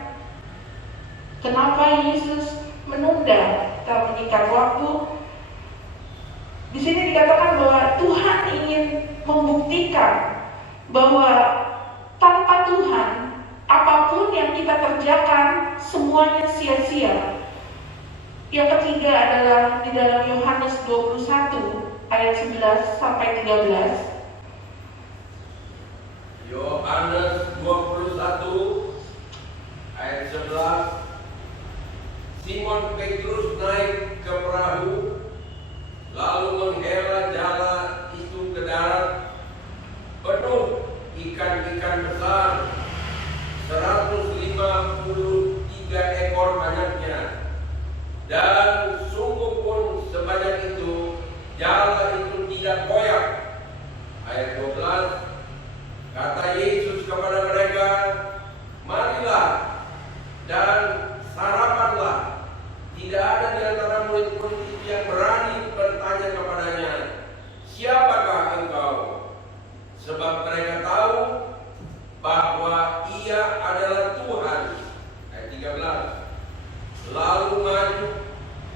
kenapa Yesus menunda atau mengikat waktu. Di sini dikatakan bahwa Tuhan ingin membuktikan bahwa tanpa Tuhan, apapun yang kita kerjakan semuanya sia-sia. Yang ketiga adalah di dalam Yohanes 21 ayat 11 sampai 13. Yohanes 21 ayat 11. Simon Petrus naik ke perahu, lalu menghela jala itu ke darat, penuh ikan-ikan besar, 153 ekor banyaknya. Dan sungguh pun sebanyak itu, jala itu tidak koyak. Ayat 12. Kata Yesus kepada mereka, marilah dan sarapanlah. Tidak ada di antara murid-murid itu yang berani bertanya kepadanya, siapakah engkau? Sebab mereka tahu bahwa ia adalah Tuhan. Ayat 13. Lalu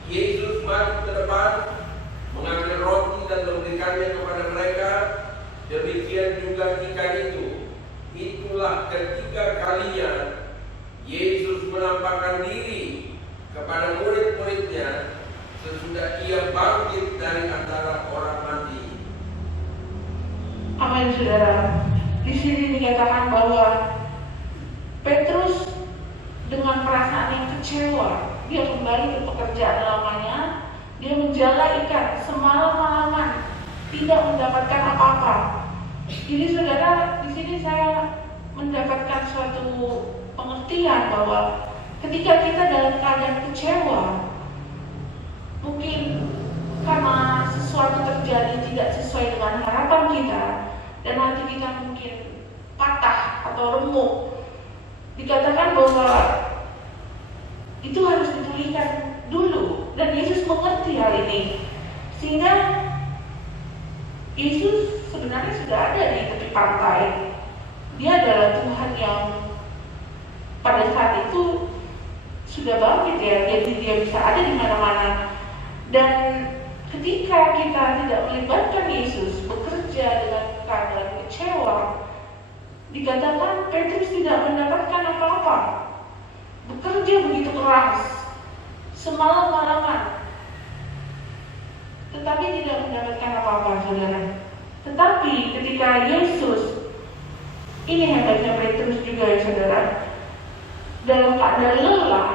Yesus maju ke depan, mengambil roti dan memberikannya kepada mereka. Demikian juga ikan itu. Itulah ketiga kalinya Yesus menampakkan diri kepada murid-muridnya sesudah ia bangkit dari antara orang mati. Amin, saudara. Di sini dikatakan bahwa Petrus dengan perasaan yang kecewa, dia kembali ke pekerjaan lamanya. Dia menjala ikan semalam-malaman, tidak mendapatkan apa-apa. Jadi saudara, di sini saya mendapatkan suatu pengertian bahwa ketika kita dalam keadaan kecewa, mungkin karena sesuatu terjadi tidak sesuai dengan harapan kita, dan hati kita mungkin patah atau remuk, dikatakan bahwa itu harus dipulihkan dulu. Dan Yesus mengerti hal ini, sehingga Yesus sebenarnya sudah ada di tepi pantai. Dia adalah Tuhan yang pada saat itu sudah bangkit, ya, jadi dia bisa ada di mana-mana. Dan ketika kita tidak melibatkan Yesus, bekerja dengan keadaan kecewa, dikatakan Petrus tidak mendapatkan apa-apa. Bekerja begitu keras, semalam-malaman, tetapi tidak mendapatkan apa-apa, saudara. Tetapi ketika Yesus, ini hebatnya Petrus juga, ya saudara, dalam keadaan lelah,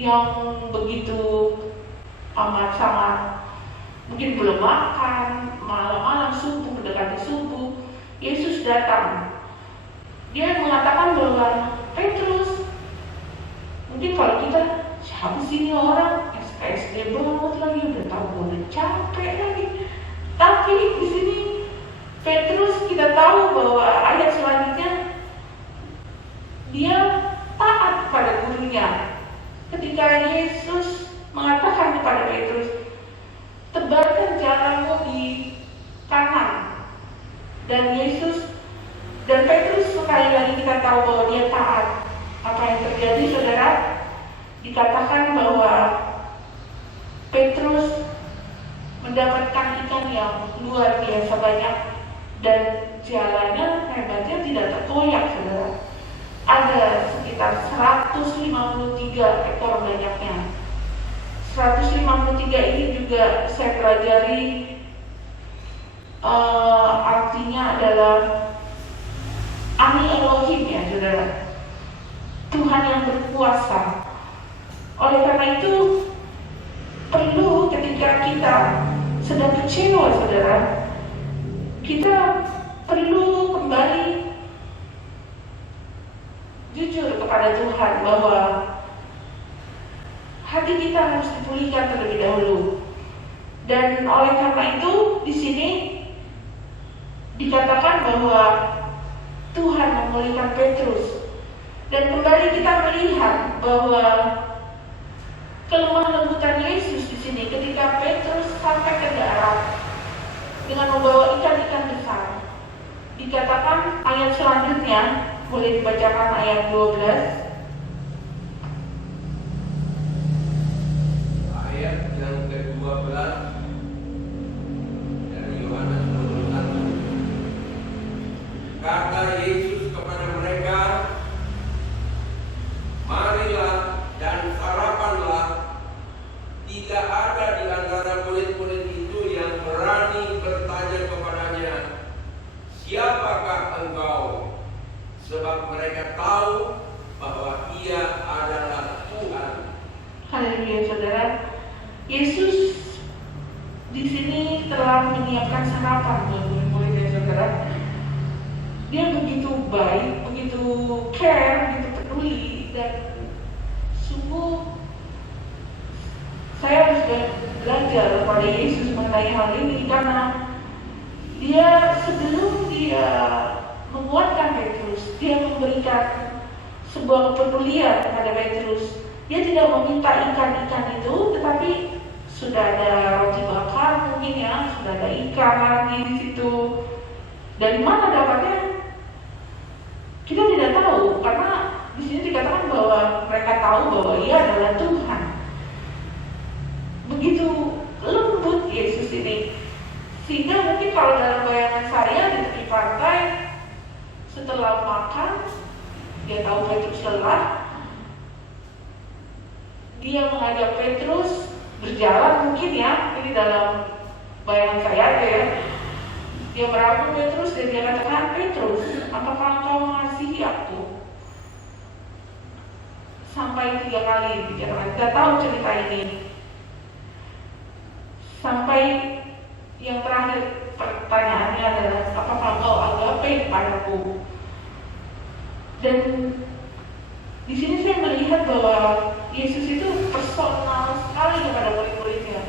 yang begitu amat sangat, mungkin belum makan, malam-malam subuh, mendekati subuh, Yesus datang. Dia mengatakan bahwa Petrus, mungkin kalau kita, siapa sih ini orang, SKSD banget lagi, udah tahu udah capek lagi. Tapi di sini Petrus kita tahu bahwa ayat selanjutnya dia taat pada gurunya. Ketika Yesus mengatakan kepada Petrus, tebarkan jalanmu di kanan, dan Petrus sekali lagi kita tahu bahwa dia taat. Apa yang terjadi, saudara? Dikatakan bahwa Petrus mendapatkan ikan yang luar biasa banyak, dan jalannya hebatnya tidak terkoyak, saudara. Ada sekitar 153 ekor banyaknya. 153 ini juga saya pelajari, artinya adalah Ani Elohim, ya saudara, Tuhan yang berkuasa. Oleh karena itu perlu ketika kita sedang kecewa, saudara, kita perlu kembali jujur kepada Tuhan bahwa hati kita harus dipulihkan terlebih dahulu. Dan oleh karena itu di sini dikatakan bahwa Tuhan memulihkan Petrus, dan kembali kita melihat bahwa kelemah lembutan Yesus di sini ketika Petrus sampai ke darat dengan membawa ikan-ikan besar. Dikatakan ayat selanjutnya, boleh dibacakan ayat 12. Ayat yang ke-12 dari Yohanes 21. Kata Yesus kepada mereka, marilah dan sarapanlah. Tidak ada di antara murid-murid itu yang berani bertanya kepadanya, siapakah engkau? Sebab mereka tahu bahwa ia adalah Tuhan. Haleluya, saudara. Yesus di sini telah menyiapkan sarapan buat murid-muridnya, saudara. Dia begitu baik, begitu care, begitu peduli, dan sungguh saya harus belajar pada Yesus mengenai hal ini, karena dia sebelum dia menguatkan Petrus, dia memberikan sebuah kepedulian kepada Petrus. Dia tidak meminta ikan-ikan itu, tetapi sudah ada roti bakar mungkin, ya, sudah ada ikan lagi di situ. Dari mana dapatnya? Kita tidak tahu, karena di sini dikatakan bahwa mereka tahu bahwa ia adalah Tuhan. Begitu lembut Yesus ini, sehingga mungkin kalau dalam bayangan saya di tepi pantai, setelah makan, dia tahu Petrus lelah, dia mengajak Petrus berjalan mungkin, ya, ini dalam bayangan saya aja, ya. Dia merangkul Petrus dan dia katakan, Petrus, apakah engkau mengasihi aku? Sampai 3 kali dikatakan. Kita tahu cerita ini. Sampai yang terakhir pertanyaannya adalah, apakah engkau agape padaku? Dan di sini saya melihat bahwa Yesus itu personal sekali kepada murid-muridnya.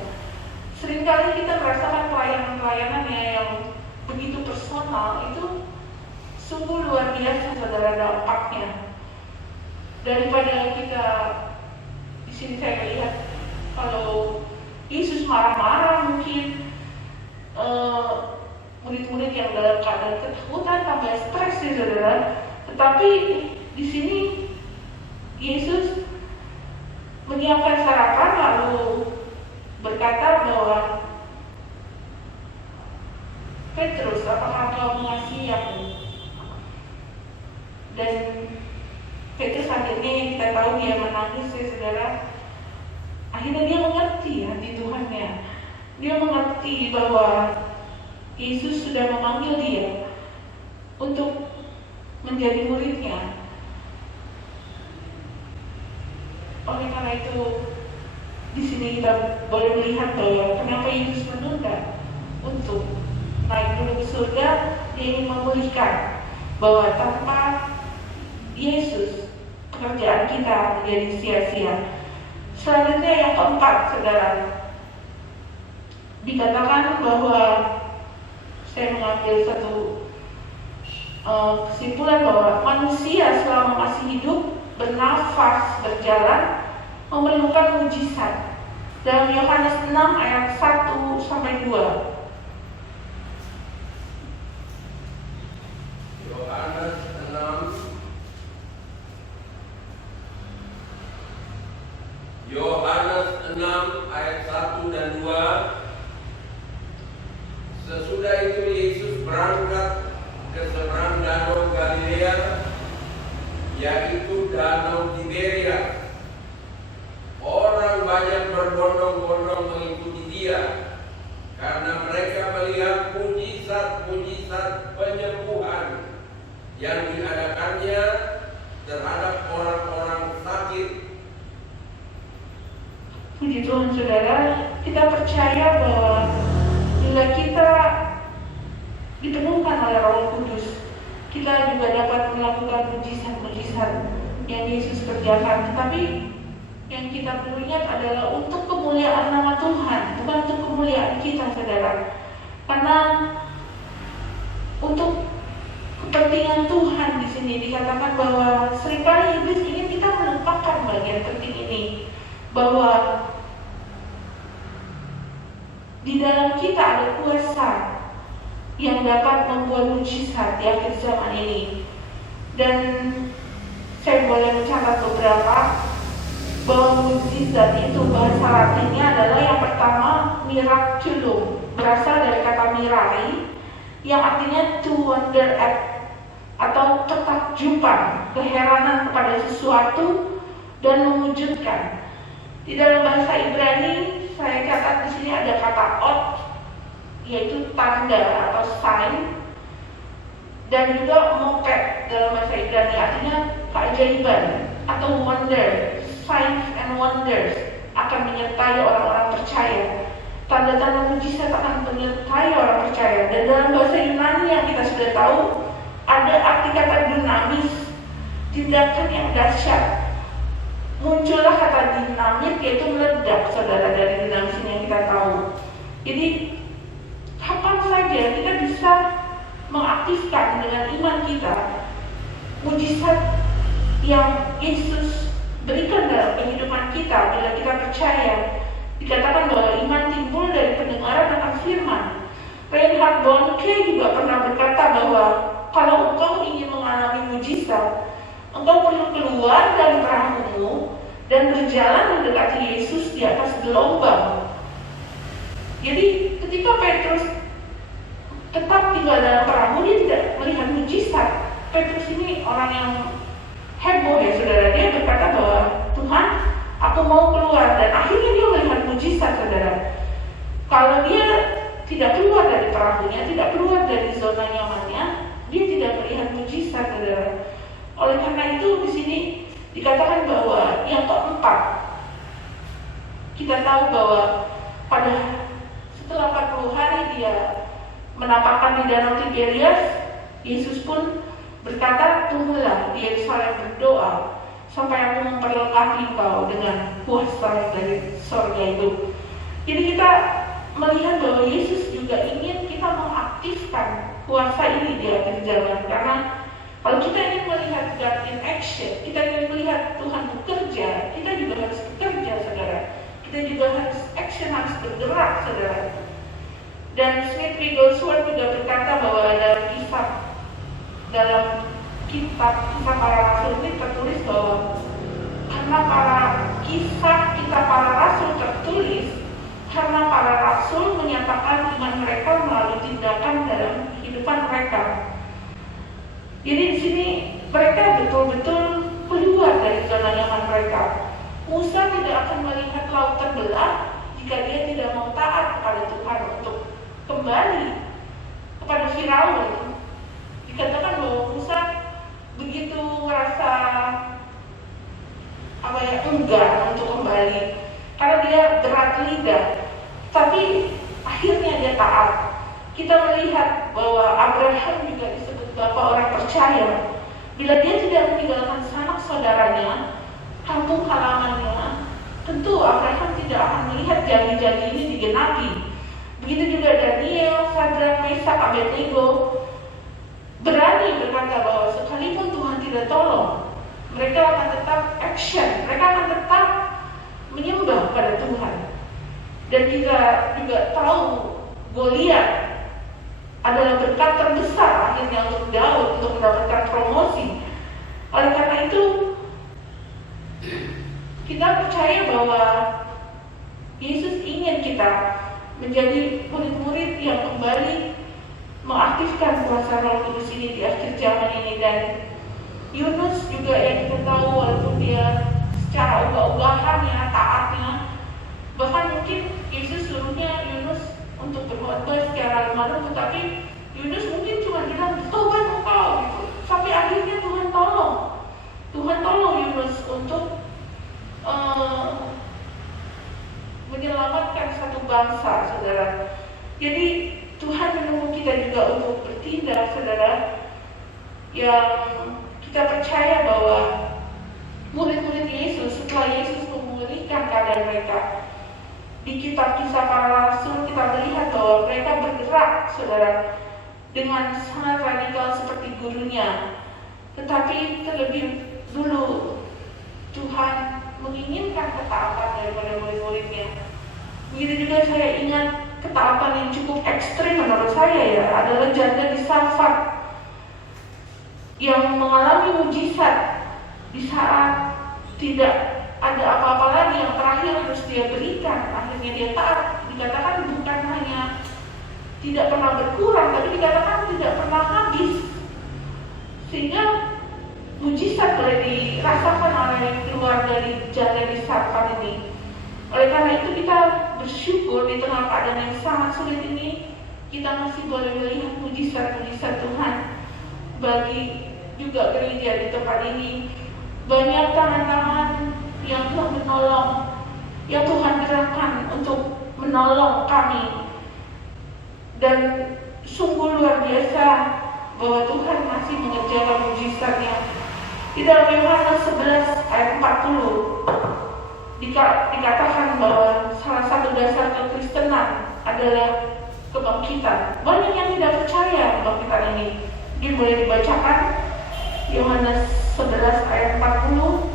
Seringkali kita merasakan pelayanan-pelayanannya yang begitu personal, itu sungguh luar biasa, saudara, dampaknya. Daripada kita di sini saya melihat kalau Yesus marah-marah, mungkin murid-murid yang dalam keadaan ketakutan tambah stres, ya saudara. Tetapi di sini Yesus menyiapkan sarapan lalu berkata bahwa, Petrus, apakah kau mengasihi aku? Dan Petrus akhirnya yang kita tahu dia menangis, ya saudara. Akhirnya dia mengerti hati Tuhannya. Dia mengerti bahwa Yesus sudah memanggil dia untuk menjadi muridnya. Oleh karena itu, di sini kita boleh melihat bahwa kenapa Yesus menunda untuk naik dulu ke surga. Dia ingin memulihkan bahwa tanpa Yesus pekerjaan kita menjadi sia-sia. Selanjutnya yang keempat, saudara, dikatakan bahwa saya mengambil satu kesimpulan bahwa manusia selama masih hidup, bernafas, berjalan, memerlukan mujizat. Dalam Yohanes 6 ayat 1 sampai 2. Yohanes 6 ayat 1 dan 2. Sesudah itu Yesus berangkat ke seberang danau Galilea, yaitu danau Tiberia. Orang banyak berbondong-bondong mengikuti dia karena mereka melihat mujizat-mujizat penyembuhan yang diadakannya terhadap orang-orang sakit. Puji Tuhan, saudara, kita percaya bahwa bila kita dipenuhkan oleh Roh Kudus, kita juga dapat melakukan mujizat-mujizat yang Yesus kerjakan. Tetapi yang kita perlu ingat adalah untuk kemuliaan nama Tuhan, bukan untuk kemuliaan kita, saudara. Karena untuk kepentingan Tuhan di sini dikatakan bahwa seringkali iblis ingin kita melupakan bagian penting ini, bahwa di dalam kita ada kuasa yang dapat membuat mujizat di akhir zaman ini. Dan saya boleh mencatat beberapa, bahwa mujizat itu bahasa Latinnya adalah yang pertama miraculum, berasal dari kata mirari, yang artinya to wonder at, atau ketakjuban, keheranan kepada sesuatu dan mewujudkan. Di dalam bahasa Ibrani saya catat di sini ada kata ot, yaitu tanda atau sign, dan juga moped dalam bahasa Ibrani artinya keajaiban atau wonder. Signs and wonders akan menyertai orang-orang percaya. Tanda-tanda mujizat akan menyertai orang percaya. Dan dalam bahasa Yunani yang kita sudah tahu, ada arti kata dinamis, tindakan yang dahsyat. Muncullah kata dinamit, yaitu meledak, saudara, dari dinamis ini yang kita tahu. Jadi kapan saja kita bisa mengaktifkan dengan iman kita mujizat yang Yesus berikan dalam kehidupan kita bila kita percaya. Dikatakan bahwa iman timbul dari pendengaran akan firman. Reinhard Bonnke juga pernah berkata bahwa kalau engkau ingin mengalami mujizat, engkau perlu keluar dari perahumu dan berjalan mendekati Yesus di atas gelombang. Jadi ketika Petrus tetap tinggal dalam perahu, dia tidak melihat mujizat. Petrus ini orang yang heboh, ya saudara. Dia berkata bahwa Tuhan, aku mau keluar, dan akhirnya dia melihat mujizat, saudara. Kalau dia tidak keluar dari perahunya, tidak keluar dari zona nyamannya, dia tidak melihat mujizat, saudara. Oleh karena itu di sini dikatakan bahwa yang keempat, kita tahu bahwa pada setelah 40 hari dia menampakkan di danau Tiberias, Yesus pun berkata, tunggulah di Yerusalem berdoa sampai aku memperlengkapi engkau dengan kuasa dari surga itu. Jadi kita melihat bahwa Yesus juga ingin kita mengaktifkan kuasa ini di akhir zaman. Karena kalau kita ingin melihat God in action, kita ingin melihat Tuhan bekerja, kita juga harus bekerja, saudara. Kita juga harus action, harus bergerak, saudara. Dan Smith Wigglesworth juga berkata bahwa dalam kitab para rasul ini tertulis bahwa karena kisah para rasul tertulis karena para rasul menyatakan iman mereka melalui tindakan dalam kehidupan mereka. Jadi di sini mereka betul-betul keluar dari zona nyaman mereka. Musa tidak akan melihat laut terbelah jika dia tidak mau taat kepada Tuhan untuk kembali kepada Firaun. Dikatakan bahwa Musa begitu merasa enggan berat lidah, tapi akhirnya dia taat. Kita melihat bahwa Abraham juga disebut bapak orang percaya. Bila dia tidak meninggalkan sanak saudaranya, kampung halamannya, tentu Abraham tidak akan melihat janji-janji ini digenapi. Begitu juga Daniel, Sadrak, Mesak, Abednego berani berkata bahwa sekalipun Tuhan tidak tolong, mereka akan tetap action, mereka akan tetap menyembah pada Tuhan. Dan kita juga tahu Goliat adalah berkat terbesar akhirnya untuk Daud untuk mendapatkan promosi. Oleh karena itu, kita percaya bahwa Yesus ingin kita menjadi murid-murid yang kembali mengaktifkan kuasa Roh Kudus ini di akhir zaman ini. Dan Yunus juga yang kita tahu, walaupun dia secara ogah-ogahannya, taatnya, bahkan mungkin Yesus suruhnya Yunus untuk berkhotbah secara lemah lembut, tapi Yunus mungkin cuma bilang tobat engkau gitu. Sampai akhirnya Tuhan tolong Yunus untuk menyelamatkan satu bangsa, saudara. Jadi Tuhan menunggu kita juga untuk bertindak, saudara, yang kita percaya bahwa murid-murid Yesus setelah Yesus memulihkan keadaan mereka, di kitab Kisah Para Rasul kita melihat bahwa mereka bergerak, saudara, dengan sangat radikal seperti gurunya. Tetapi terlebih dulu Tuhan menginginkan ketaatan daripada murid-muridnya. Begitu juga saya ingat ketaatan yang cukup ekstrim menurut saya ya, adalah janda di Sarfat yang mengalami mujizat di saat tidak ada apa-apa lagi, yang terakhir harus dia berikan. Akhirnya dia taat. Dikatakan bukan hanya tidak pernah berkurang, tapi dikatakan tidak pernah habis. Sehingga mujizat boleh dirasakan oleh keluarga di janda di Sarfat ini. Oleh karena itu kita bersyukur di tengah keadaan yang sangat sulit ini, kita masih boleh melihat mujizat-mujizat Tuhan. Bagi juga gereja di tempat ini, banyak tangan-tangan yang Tuhan menolong, yang Tuhan gerakkan untuk menolong kami. Dan sungguh luar biasa bahwa Tuhan masih mengerjakan mujizatnya. Di dalam Yohanes 11 ayat 40 dikatakan bahwa salah satu dasar kekristenan adalah kebangkitan. Banyak yang tidak percaya kebangkitan ini. Mungkin boleh dibacakan Yohanes 11 ayat 40.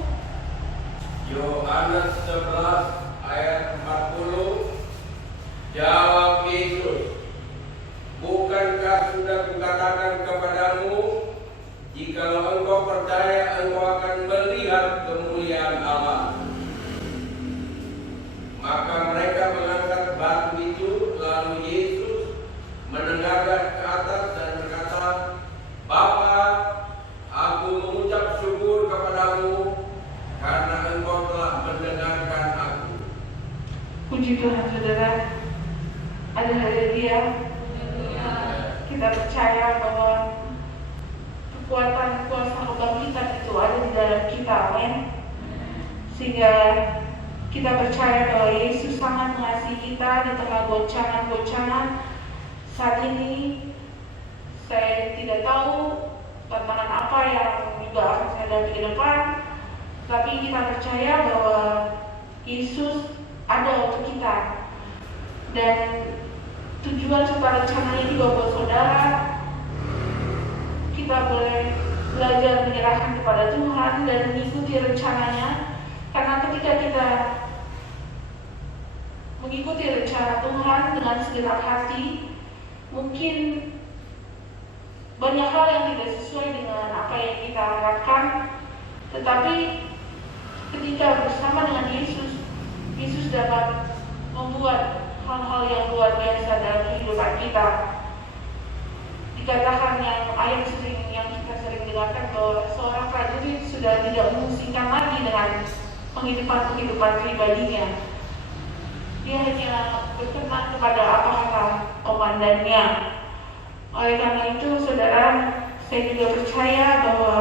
Yohanes 11 ayat 40. Jawab Yesus, bukankah sudah kukatakan kepadamu, jikalau engkau percaya, engkau akan melihat kemuliaan Allah. Maka mereka mengangkat batu itu, lalu Yesus menengadahkan ke atas dan berkata, Bapa, aku mengucap syukur kepadamu karena engkau telah mendengarkan aku. Puji Tuhan, saudara. Ada hadiah. Kita percaya bahwa kekuatan kuasa kebangkitan itu ada di dalam kita, amin. Sehingga kita percaya bahwa Yesus sangat mengasihi kita di tengah goncangan-goncangan saat ini. Saya tidak tahu tantangan apa yang juga akan saya hadapi ke depan, tapi kita percaya bahwa Yesus ada untuk kita. Dan tujuan serta rencananya juga buat saudara. Kita boleh belajar menyerahkan kepada Tuhan dan mengikuti rencananya. Karena ketika kita mengikuti rencana Tuhan dengan segenap hati, mungkin banyak hal yang tidak sesuai dengan apa yang kita harapkan, tetapi ketika bersama dengan Yesus, Yesus dapat membuat hal-hal yang luar biasa dalam kehidupan kita. Dikatakan yang ayat yang kita sering dengarkan bahwa seorang prajurit sudah tidak memusingkan lagi dengan penghidupan pribadinya. Dia hanya berkenan kepada apa kata komandannya. Oleh karena itu, saudara, saya juga percaya bahwa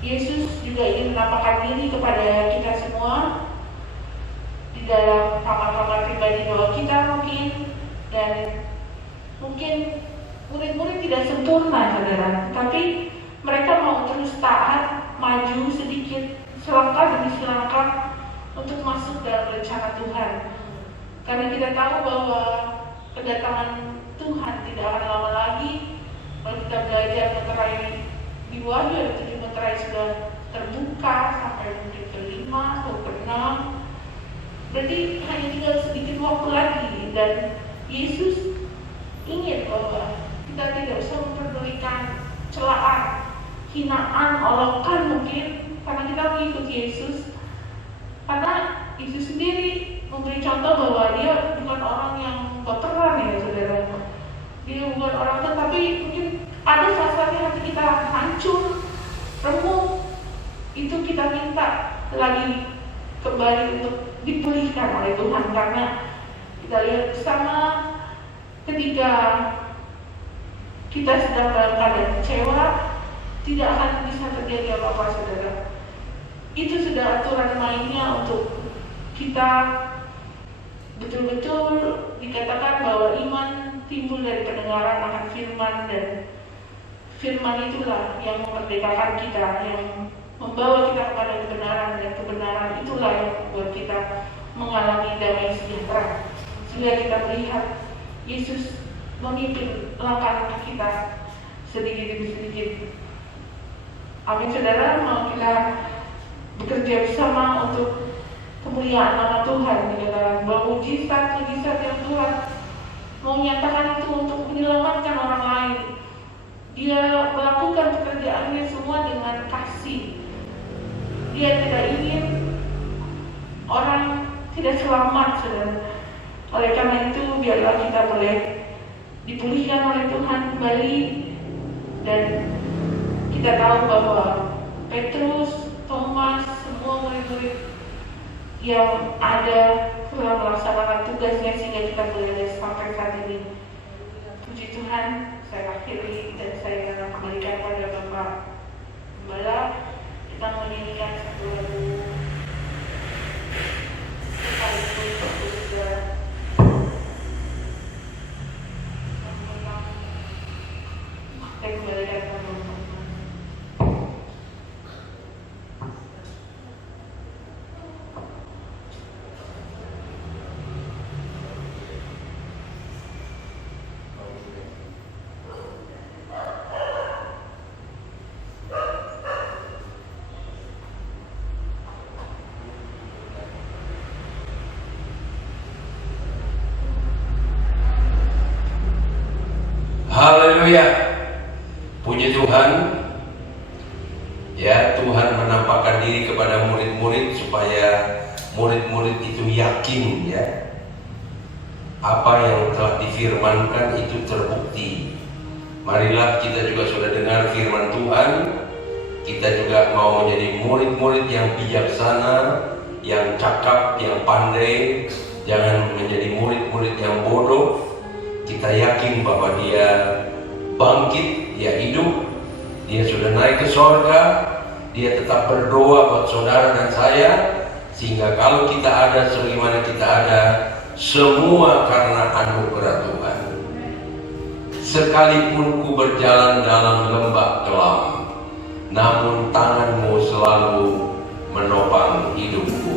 Yesus juga ingin menampakkan diri kepada kita semua di dalam kamar-kamar pribadi doa kita mungkin, dan mungkin murid-murid tidak sempurna saudara, tapi mereka mau terus taat, maju sedikit, selangkah demi selangkah untuk masuk dalam rencana Tuhan. Karena kita tahu bahwa kedatangan Tuhan tidak akan lama lagi. Kalau kita belajar meterai di Wahyu ayat 7, meterai sudah terbuka sampai mungkin ke-5 atau ke-6. Berarti hanya tinggal sedikit waktu lagi, dan Yesus ingin bahwa kita tidak usah memperdulikan celaan, hinaan, olokan mungkin, karena kita mengikuti Yesus. Karena Yesus sendiri memberi contoh bahwa dia bukan orang yang baperan ya saudara. Dia bukan orang, tetapi mungkin ada fase-fase hati kita hancur, remuk, itu kita minta lagi kembali untuk dipulihkan oleh Tuhan. Karena kita lihat bersama ketika kita sedang dalam keadaan kecewa, tidak akan bisa terjadi apa-apa saudara. Itu sudah aturan mainnya untuk kita betul-betul dikatakan bahwa iman timbul dari pendengaran akan firman, dan firman itulah yang memerdekakan kita, yang membawa kita kepada kebenaran, dan kebenaran itulah yang membuat kita mengalami damai sejahtera. Sehingga kita melihat Yesus memimpin langkah kita sedikit demi sedikit. Amin saudara, mau kita bekerja bersama untuk kemuliaan nama Tuhan, dikatakan bahwa mujizat-mujizat yang Tuhan mau nyatakan itu untuk menyelamatkan orang lain. Dia melakukan pekerjaannya semua dengan kasih. Dia tidak ingin orang tidak selamat saudara. Oleh karena itu biarlah kita boleh dipulihkan oleh Tuhan kembali, dan kita tahu bahwa Petrus, Thomas, semua murid-murid yang ada telah melaksanakan tugasnya sehingga kita boleh sampai saat ini. Puji Tuhan, saya akhiri dan saya akan kembalikan pada Bapak Gembala. Kita menyanyikan satu lagu sekaligus untuk juga saya kembalikan pada Bapak. Haleluya, puji Tuhan. Ya, Tuhan menampakkan diri kepada murid-murid supaya murid-murid itu yakin ya, apa yang telah difirmankan itu terbukti. Marilah kita juga sudah dengar firman Tuhan, kita juga mau menjadi murid-murid yang bijaksana, yang cakap, yang pandai. Jangan menjadi murid-murid yang bodoh. Kita yakin bahwa dia bangkit, dia hidup, dia sudah naik ke sorga. Dia tetap berdoa buat saudara dan saya, sehingga kalau kita ada sebagaimana kita ada, semua karena anugerah Tuhan. Sekalipun ku berjalan dalam lembah kelam, namun tanganmu selalu menopang hidupku.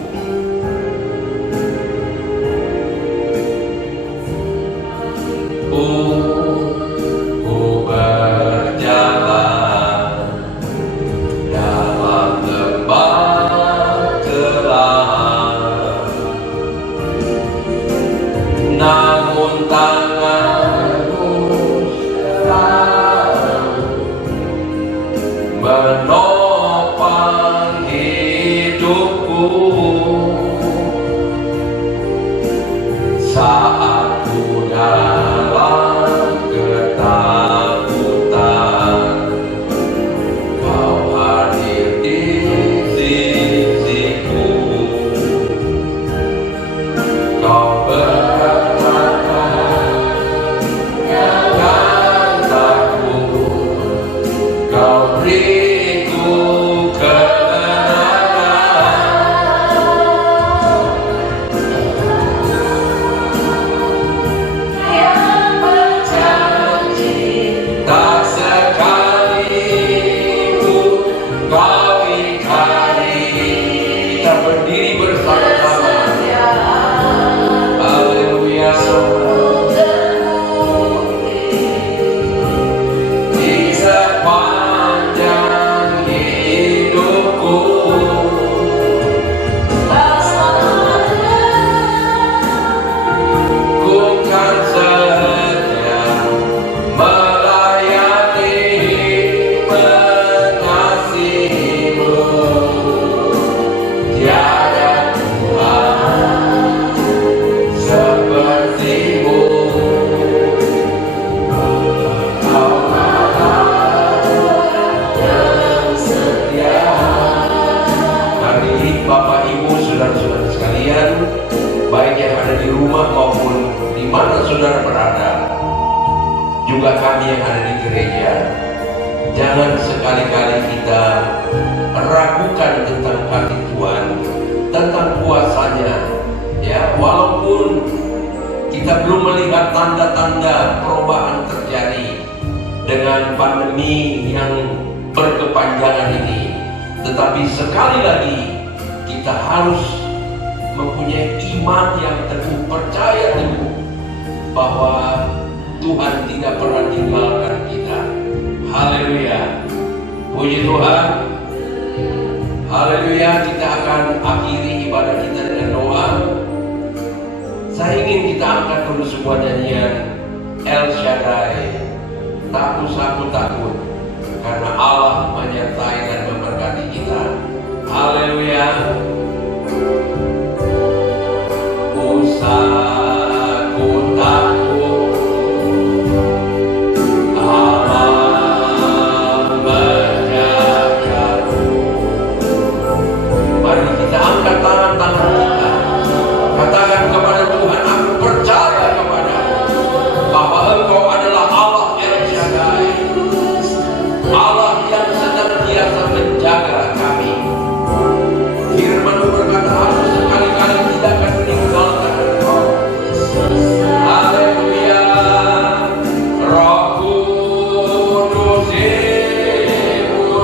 Ku berjalan dalam lembah kelam, namun tanganmu selalu menopang hidupku. rumah maupun di mana saudara berada, juga kami yang ada di gereja, jangan sekali-kali kita ragukan tentang hati Tuhan, tentang kuasanya. Ya, walaupun kita belum melihat tanda-tanda perubahan terjadi dengan pandemi yang berkepanjangan ini, tetapi sekali lagi kita harus mempunyai iman yang teguh, percaya teguh bahwa Tuhan tidak pernah tinggalkan kita. Haleluya, puji Tuhan. Haleluya. Kita akan akhiri ibadah kita dengan doa. Saya ingin kita angkat dulu sebuah nyanyian El Shaddai, tak usah takut, karena Allah menyertai dan memberkati kita. Haleluya. Usah ku takut, Allah menjagaku. Mari kita angkat tangan-tangan kita, katakan kepada Tuhan, aku percaya kepadamu bahwa Engkau adalah Allah El Shaddai, Allah yang senantiasa menjaga kami. Firman-Mu berkata, aku sekali-kali tidak akan meninggalkan Engkau. Haleluya. Roh Kudus ikutmu.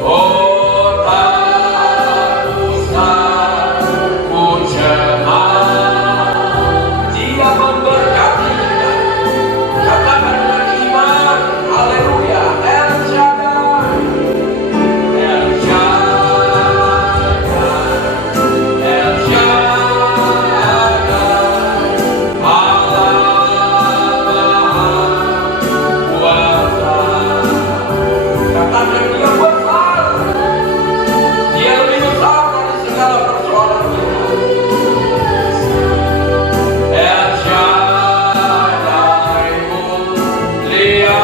Oh, tak usah ku cemas, Dia memberkati kita. Katakan dengan iman, haleluya. El Shaddai, El Shaddai, El Shaddai, Allah Maha Kuasa. Katakan Dia besar, Dia lebih besar dari segala persoalan kita. El Shaddai mulia,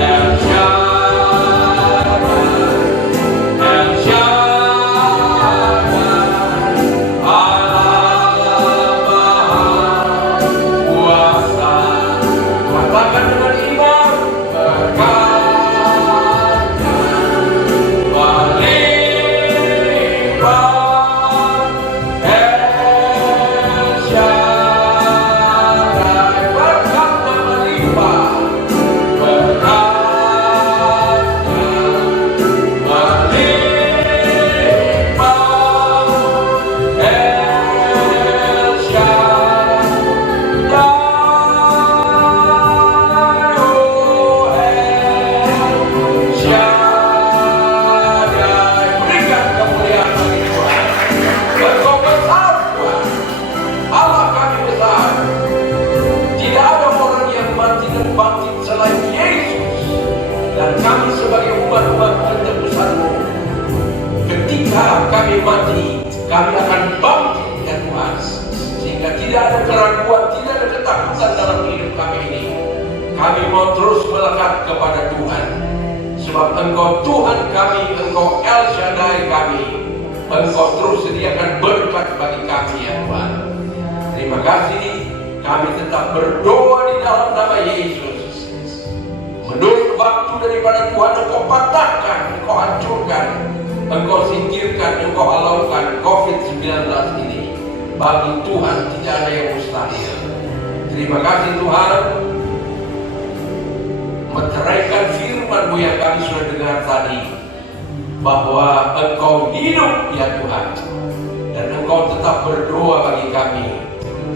El Shaddai, El Shaddai, Allah Maha Kuasa. Katakan dengan iman, berkatnya melimpah. El Shaddai, berkatnya melimpah, berkatnya melimpah. El Shaddai, oh El Shaddai, berikan kemuliaan bagi Tuhan. Engkau besar Tuhan, Allah kami besar. Tidak ada orang yang mati dan bangkit selain Yesus, dan kami sebagai umat-umat pentebusan-Mu, ketika kami mati, kami akan bangkit ya Tuhan, sehingga tidak ada keraguan, tidak ada ketakutan dalam hidup kami ini. Kami mau terus melekat kepada Tuhan, sebab Engkau Tuhan kami, Engkau El Shaddai kami. Engkau terus sediakan berkat bagi kami ya Tuhan. Terima kasih, kami tetap berdoa di dalam nama Yesus. Menurut waktu daripada Tuhan, Engkau patahkan, Engkau hancurkan, Engkau singkirkan, Engkau halaukan COVID-19 ini. Bagi Tuhan tidak ada yang mustahil. Terima kasih Tuhan, meteraikan firman-Mu yang kami sudah dengar tadi, bahwa Engkau hidup ya Tuhan, dan Engkau tetap berdoa bagi kami.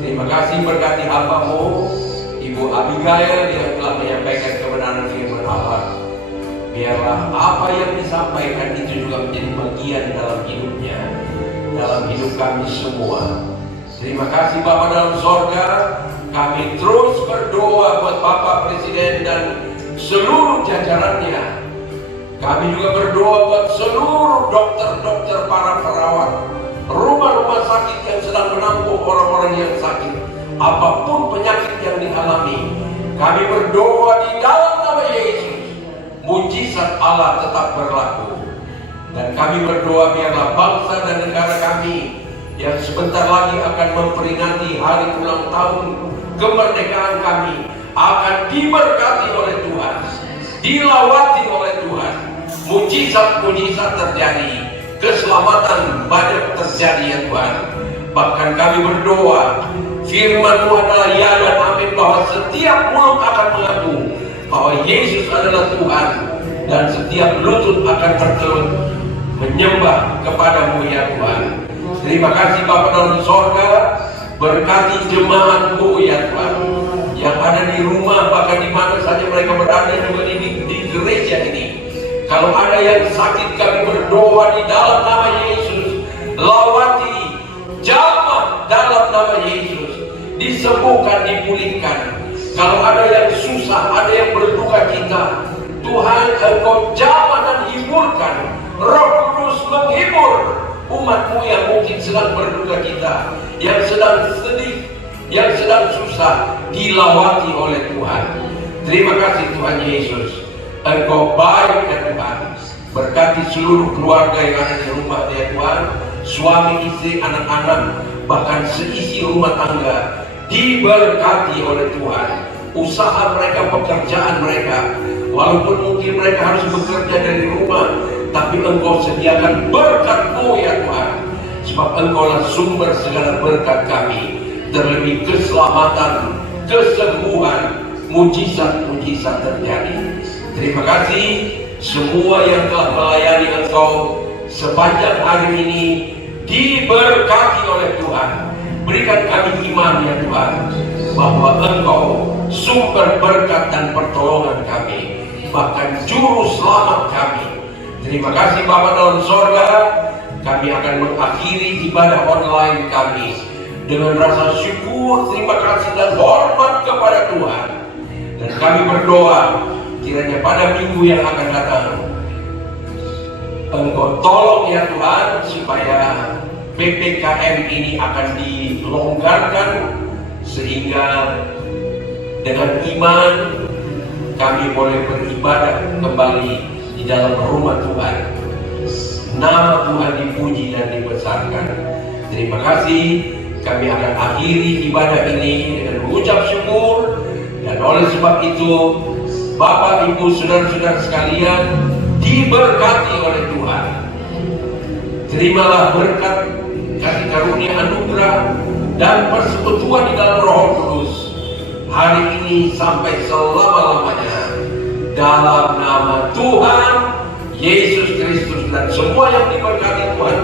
Terima kasih, berkati hamba-Mu Ibu Abigail yang telah menyampaikan kebenaran firman Allah. Biarlah apa yang disampaikan itu juga menjadi bagian dalam hidupnya, dalam hidup kami semua. Terima kasih Bapa dalam sorga. Kami terus berdoa buat Bapak Presiden dan seluruh jajarannya. Kami juga berdoa buat seluruh dokter-dokter, para perawat, rumah-rumah sakit yang sedang menampung orang-orang yang sakit, apapun penyakit yang dialami. Kami berdoa di dalam nama Yesus, mujizat Allah tetap berlaku. Dan kami berdoa biarlah bangsa dan negara kami yang sebentar lagi akan memperingati hari ulang tahun kemerdekaan kami akan diberkati oleh Tuhan, dilawati oleh Tuhan, mujizat-mujizat terjadi, keselamatan banyak terjadi ya Tuhan. Bahkan kami berdoa, firman Tuhan adalah ya dan amin, bahwa setiap mulut akan mengaku bahwa Yesus adalah Tuhan, dan setiap lutut akan bertelut menyembah kepadamu ya Tuhan. Terima kasih Bapa dalam sorga, berkati jemaat-Mu ya Tuhan, yang ada di rumah, bahkan di mana saja mereka berada, juga di gereja ini. Kalau ada yang sakit, kami berdoa di dalam nama Yesus, lawati, jamah dalam nama Yesus, disembuhkan, dipulihkan. Kalau ada yang susah, ada yang berduka cita, Tuhan Engkau jamah dan hiburkan. Roh Kudus menghibur umat-Mu yang mungkin sedang berduka cita, yang sedang sedih, yang sedang susah, dilawati oleh Tuhan. Terima kasih Tuhan Yesus, Engkau baik ya Tuhan. Berkati seluruh keluarga yang ada di rumah ya Tuhan, suami, istri, anak-anak, bahkan seisi rumah tangga diberkati oleh Tuhan. Usaha mereka, pekerjaan mereka, walaupun mungkin mereka harus bekerja dari rumah, tapi Engkau sediakan berkat-Mu ya Tuhan, sebab Engkaulah sumber segala berkat kami, terlebih keselamatan, kesembuhan, mujizat-mujizat terjadi. Terima kasih semua yang telah melayani Engkau sepanjang hari ini, diberkati oleh Tuhan. Berikan kami iman ya Tuhan, bahwa Engkau sumber berkat dan pertolongan kami, bahkan juru selamat kami. Terima kasih Bapa dalam sorga. Kami akan mengakhiri ibadah online kami dengan rasa syukur, terima kasih dan hormat kepada Tuhan. Dan kami berdoa, kiranya pada minggu yang akan datang, Engkau tolong ya Tuhan, supaya PPKM ini akan dilonggarkan, sehingga dengan iman kami boleh beribadah kembali di dalam rumah Tuhan. Nama Tuhan dipuji dan dibesarkan. Terima kasih. Kami akan akhiri ibadah ini dengan mengucap syukur. Dan oleh sebab itu, Bapak, Ibu, Saudara-saudara sekalian, diberkati oleh Tuhan. Terimalah berkat, kasih karunia, anugerah dan persekutuan di dalam Roh Kudus hari ini sampai selama-lamanya, dalam nama Tuhan Yesus Kristus. Dan semua yang diberkati Tuhan